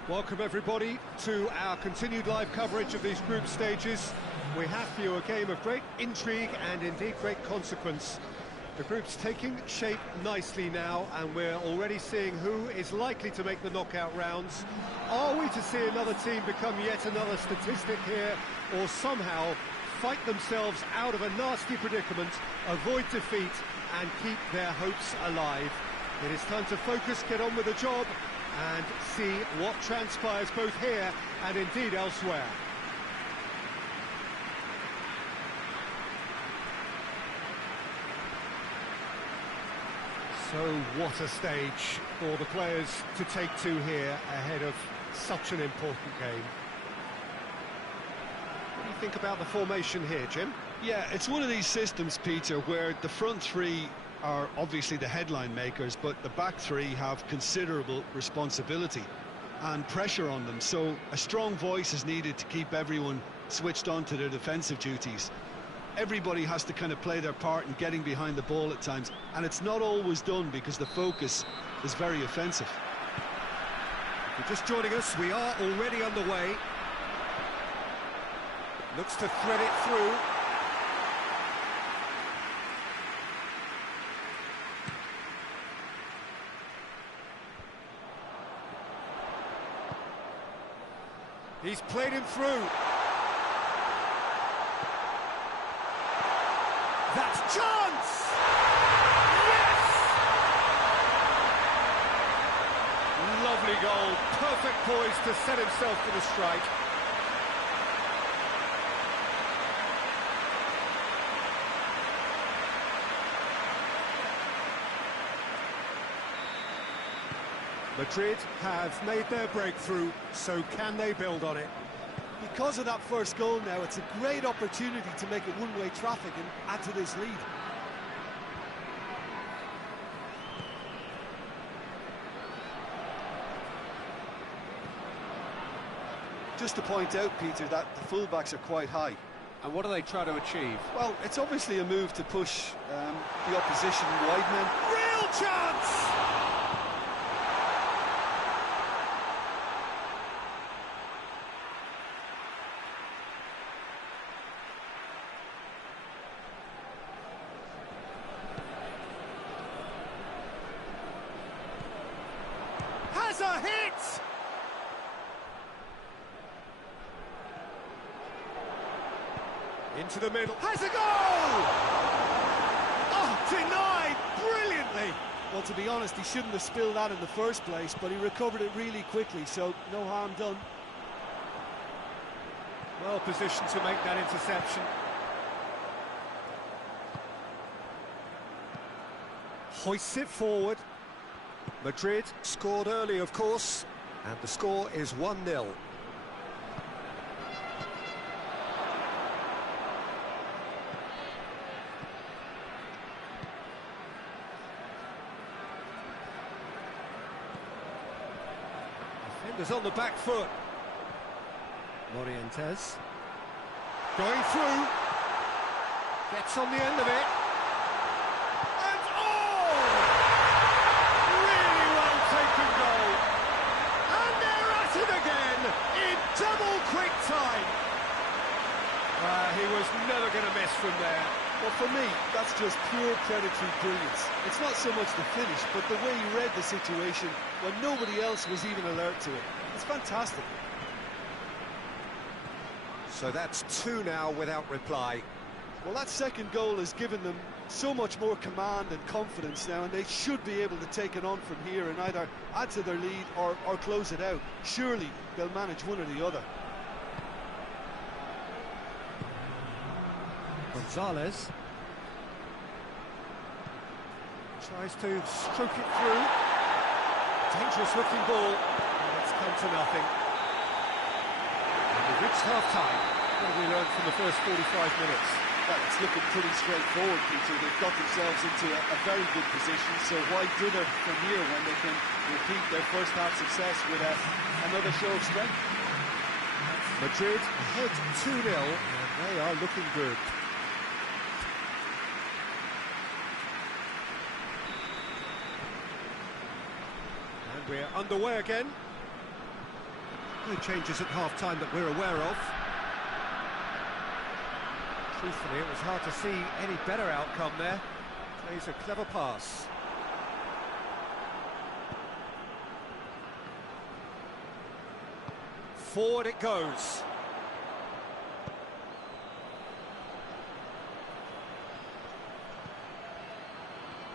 Welcome everybody to our continued live coverage of these group stages. We have for you a game of great intrigue and indeed great consequence. The group's taking shape nicely now, and we're already seeing who is likely to make the knockout rounds. Are we to see another team become yet another statistic here, or somehow fight themselves out of a nasty predicament, avoid defeat and keep their hopes alive? It is time to focus, get on with the job and see what transpires both here and indeed elsewhere. So what a stage for the players to take to here ahead of such an important game. What do you think about the formation here, Jim? Yeah, it's one of these systems, Peter, where the front three are obviously the headline makers, but the back three have considerable responsibility and pressure on them. So a strong voice is needed to keep everyone switched on to their defensive duties. Everybody has to kind of play their part in getting behind the ball at times, and it's not always done because the focus is very offensive. If you're just joining us, we are already underway. Looks to thread it through. He's played him through. That's chance! Yes! Lovely goal, perfect poise to set himself for the strike. Madrid have made their breakthrough, so can they build on it? Because of that first goal now, it's a great opportunity to make it one-way traffic and add to this lead. Just to point out, Peter, that the fullbacks are quite high. And what do they try to achieve? Well, it's obviously a move to push the opposition wide men. Real chance! Has a hit! Into the middle, has a goal! Oh, denied brilliantly! Well, to be honest, he shouldn't have spilled that in the first place, but he recovered it really quickly, so no harm done. Well positioned to make that interception. Hoists it forward. Madrid scored early, of course, and the score is 1-0. Defenders on the back foot. Morientes going through, gets on the end of it. Double quick time. He was never going to miss from there. Well, for me, that's just pure predatory brilliance. It's not so much the finish, but the way he read the situation when nobody else was even alert to it. It's fantastic. So that's 2 now without reply. Well, that second goal has given them so much more command and confidence now, and they should be able to take it on from here and either add to their lead or close it out. Surely they'll manage one or the other. Gonzalez tries to stroke it through. Dangerous looking ball. It's come to nothing. And we've reached half-time. What have we learned from the first 45 minutes? Well, it's looking pretty straightforward, Peter. They've got themselves into a very good position, so why dither from here when they can repeat their first half success with another show of strength? Madrid ahead 2-0, and they are looking good. And we're underway again. No changes at half-time that we're aware of. Truthfully, it was hard to see any better outcome there. Plays a clever pass. Forward it goes.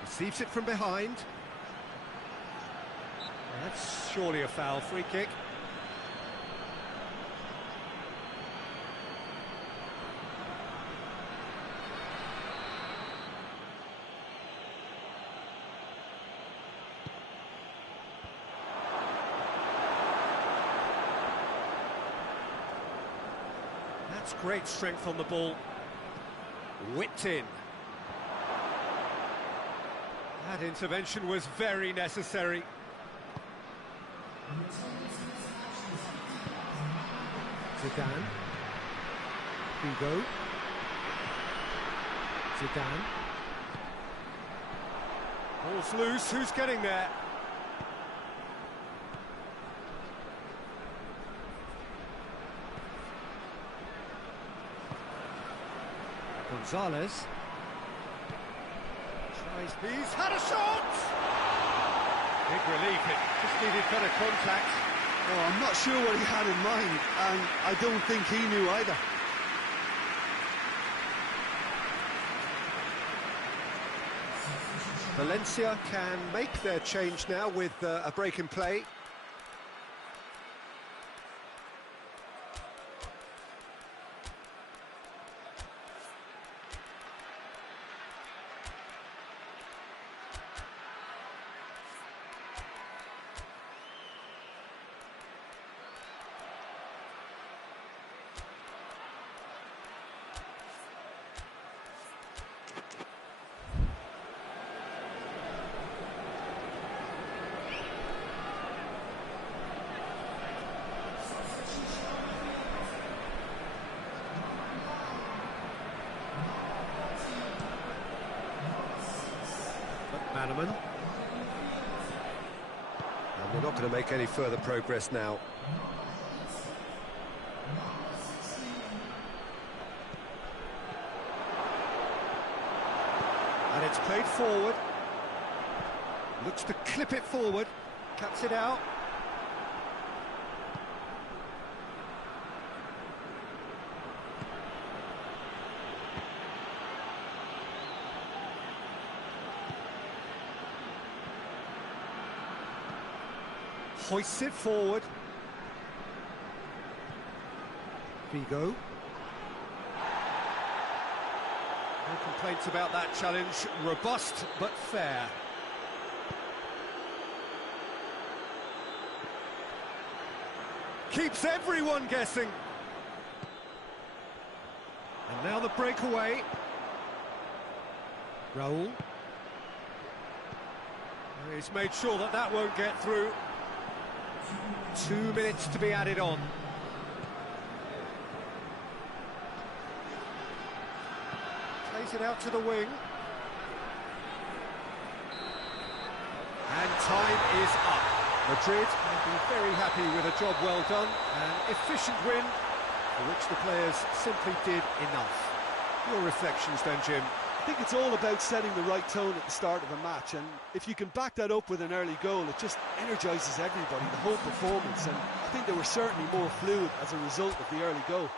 Receives it from behind. That's surely a foul. Free kick. That's great strength on the ball. Whipped in. That intervention was very necessary. Zidane. VIGO. Zidane. Ball's loose, who's getting there? Gonzalez. He's had a shot! Big relief, it just needed better contact. Oh, I'm not sure what he had in mind, and I don't think he knew either. Valencia can make their change now with a break in play. Manneman. And we're not going to make any further progress now. And it's played forward. Looks to clip it forward. Cuts it out. Hoists it forward. VIGO. No complaints about that challenge. Robust but fair. Keeps everyone guessing. And now the breakaway. Raul. He's made sure that that won't get through. 2 minutes to be added on. Plays it out to the wing. And time is up. Madrid will be very happy with a job well done. An efficient win for which the players simply did enough. Your reflections then, Jim? I think it's all about setting the right tone at the start of a match, and if you can back that up with an early goal, it just energises everybody, the whole performance, and I think they were certainly more fluid as a result of the early goal.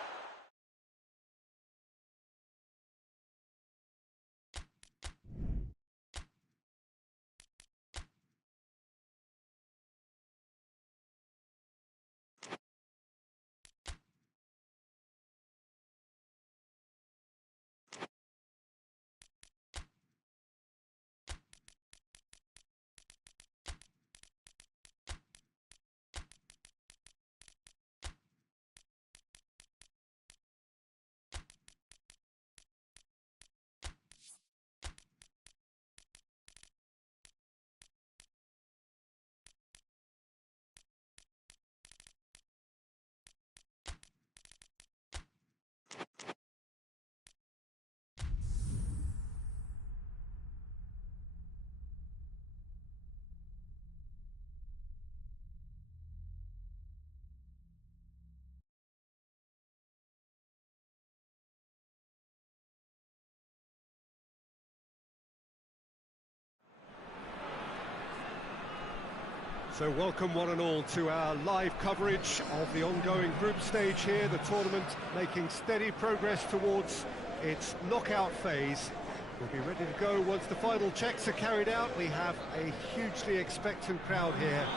So welcome one and all to our live coverage of the ongoing group stage here, the tournament making steady progress towards its knockout phase. We'll be ready to go once the final checks are carried out. We have a hugely expectant crowd here.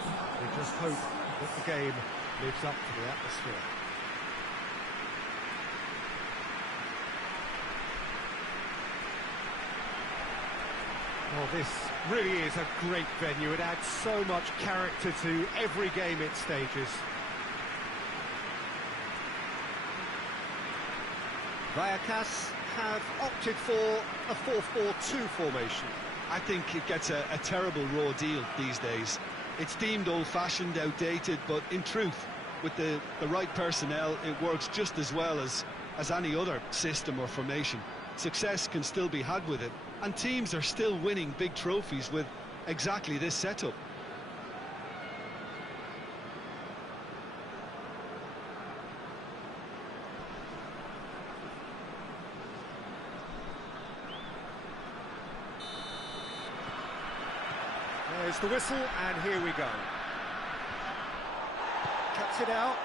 We just hope that the game lives up to the atmosphere. Well, this really is a great venue. It adds so much character to every game it stages. Vallecas have opted for a 4-4-2 formation. I think it gets a terrible raw deal these days. It's deemed old-fashioned, outdated, but in truth, with the right personnel, it works just as well as any other system or formation. Success can still be had with it, and teams are still winning big trophies with exactly this setup. There's the whistle, and here we go. Cuts it out.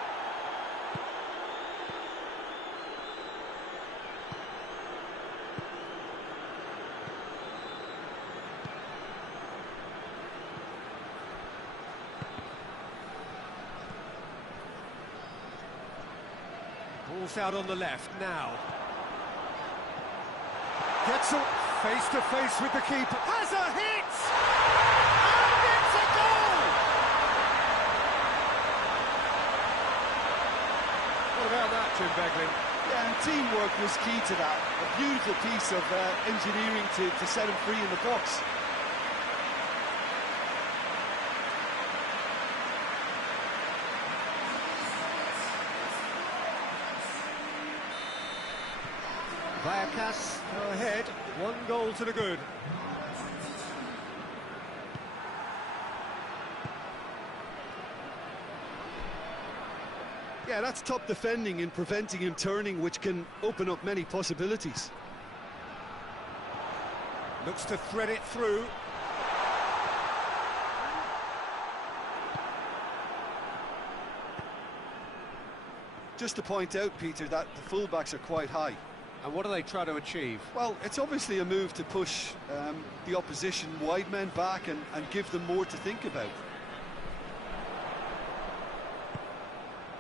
Ball's out on the left now. Gets up face to face with the keeper. Has a hit! And it's a goal! What about that, Jim Beglin? Yeah, and teamwork was key to that. A beautiful piece of engineering to set him free in the box. Vallecas go ahead, 1 goal to the good. Yeah, that's top defending and preventing him turning, which can open up many possibilities. Looks to thread it through. Just to point out, Peter, that the fullbacks are quite high. And what do they try to achieve? Well, it's obviously a move to push the opposition wide men back and give them more to think about.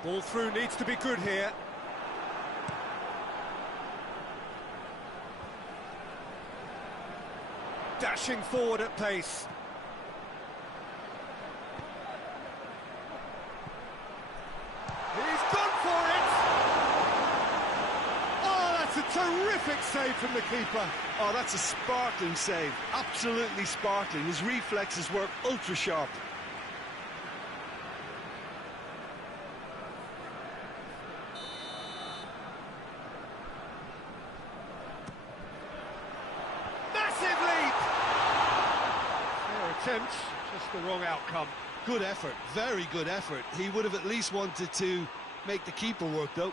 Ball through needs to be good here. Dashing forward at pace. He's gone for it! Oh, that's a terrific save from the keeper. Oh, that's a sparkling save. Absolutely sparkling. His reflexes work ultra sharp. Attempt, just the wrong outcome. Good effort, very good effort. He would have at least wanted to make the keeper work, though.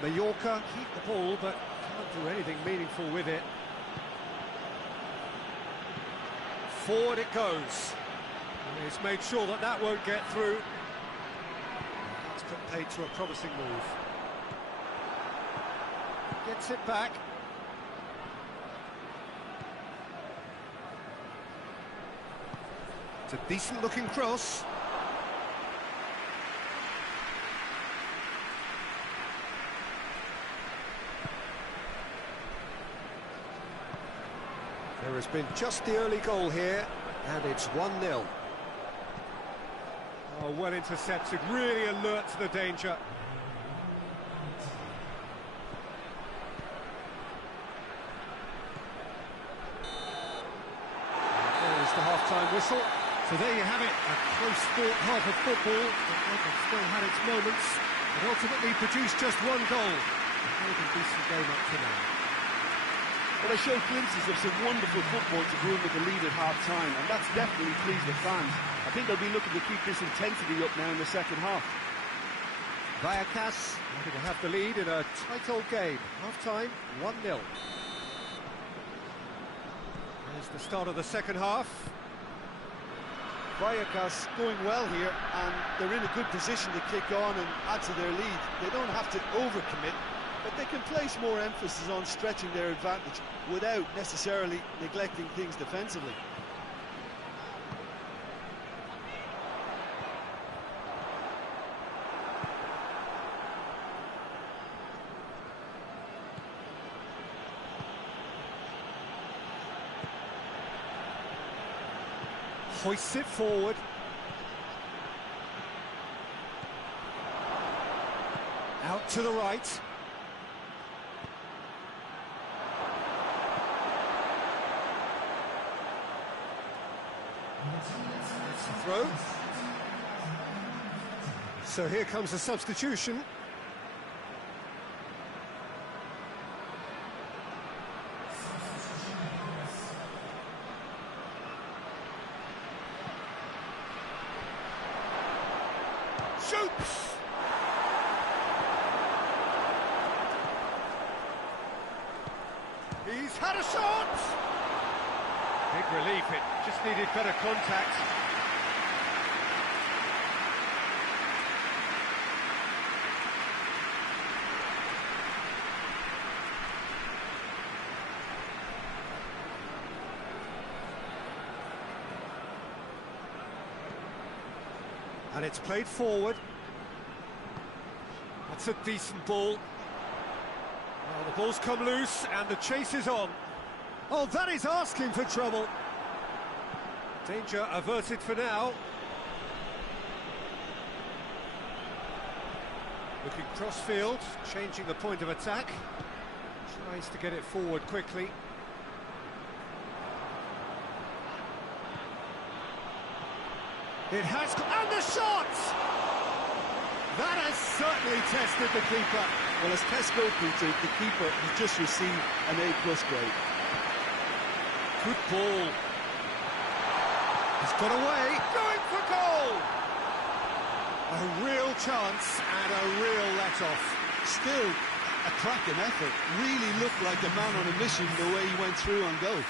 Mallorca keep the ball, but can't do anything meaningful with it. Forward it goes. And he's made sure that that won't get through. Put paid to a promising move. Gets it back. It's a decent looking cross. There has been just the early goal here, and it's 1-0. Oh, well intercepted, really alert to the danger. There's the half-time whistle. So there you have it, a close-fought half of football that still had its moments, but ultimately produced just 1 goal. A very decent game up to now. Well, they showed glimpses of some wonderful football to go in with the lead at half-time, and that's definitely pleased the fans. I think they'll be looking to keep this intensity up now in the second half. Vallecas looking to have the lead in a tight old game. Half-time, 1-0. There's the start of the second half. Vallecas going well here, and they're in a good position to kick on and add to their lead. They don't have to overcommit, but they can place more emphasis on stretching their advantage without necessarily neglecting things defensively. Hoists it forward. Out to the right. It's a throw. So here comes a substitution. Shoots! He's had a shot! Big relief, it just needed better contact. And it's played forward. That's a decent ball. Well, the ball's come loose and the chase is on. Oh, that is asking for trouble. Danger averted for now. Looking cross-field, changing the point of attack. Tries to get it forward quickly. It has, and the shot! That has certainly tested the keeper. Well, as tests go, Peter, the keeper has just received an A+ grade. Good ball. He's got away, going for goal! A real chance and a real let-off. Still a cracking effort. Really looked like a man on a mission the way he went through on goal.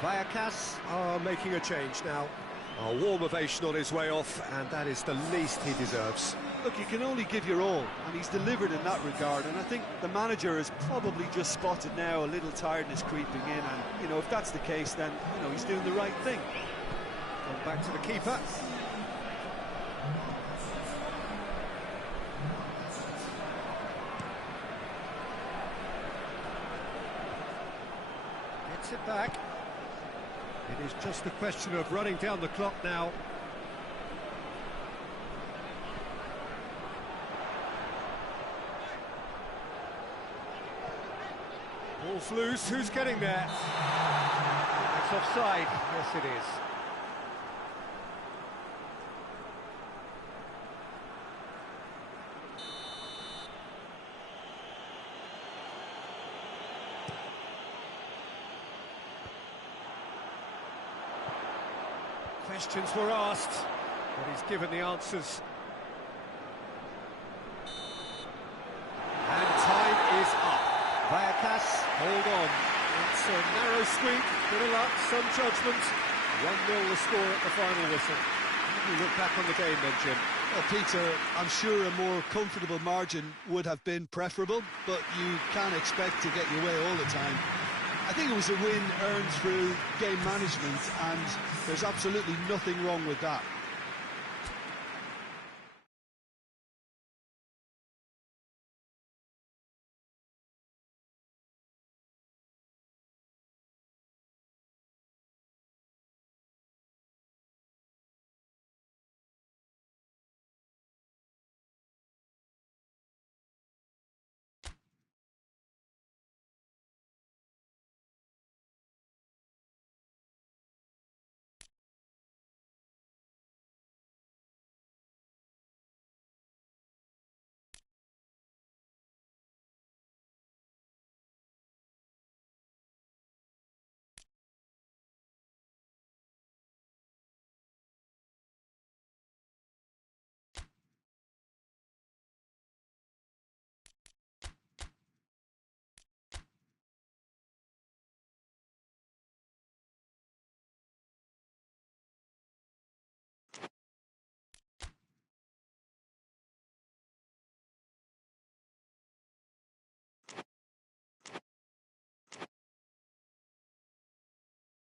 Vallecas are making a change now. A warm ovation on his way off, and that is the least he deserves. Look, you can only give your all, and he's delivered in that regard, and I think the manager has probably just spotted now a little tiredness creeping in, and, you know, if that's the case, then, you know, he's doing the right thing. Gone back to the keeper. Gets it back. It is just a question of running down the clock now. Ball's loose, who's getting there? That's offside, yes it is. Questions were asked, but he's given the answers. And time is up. Vallecas, hold on. It's a narrow squeak, bit of luck, some judgment. 1-0 the score at the final whistle. How do you look back on the game then, Jim? Well, Peter, I'm sure a more comfortable margin would have been preferable, but you can't expect to get your way all the time. I think it was a win earned through game management, and there's absolutely nothing wrong with that.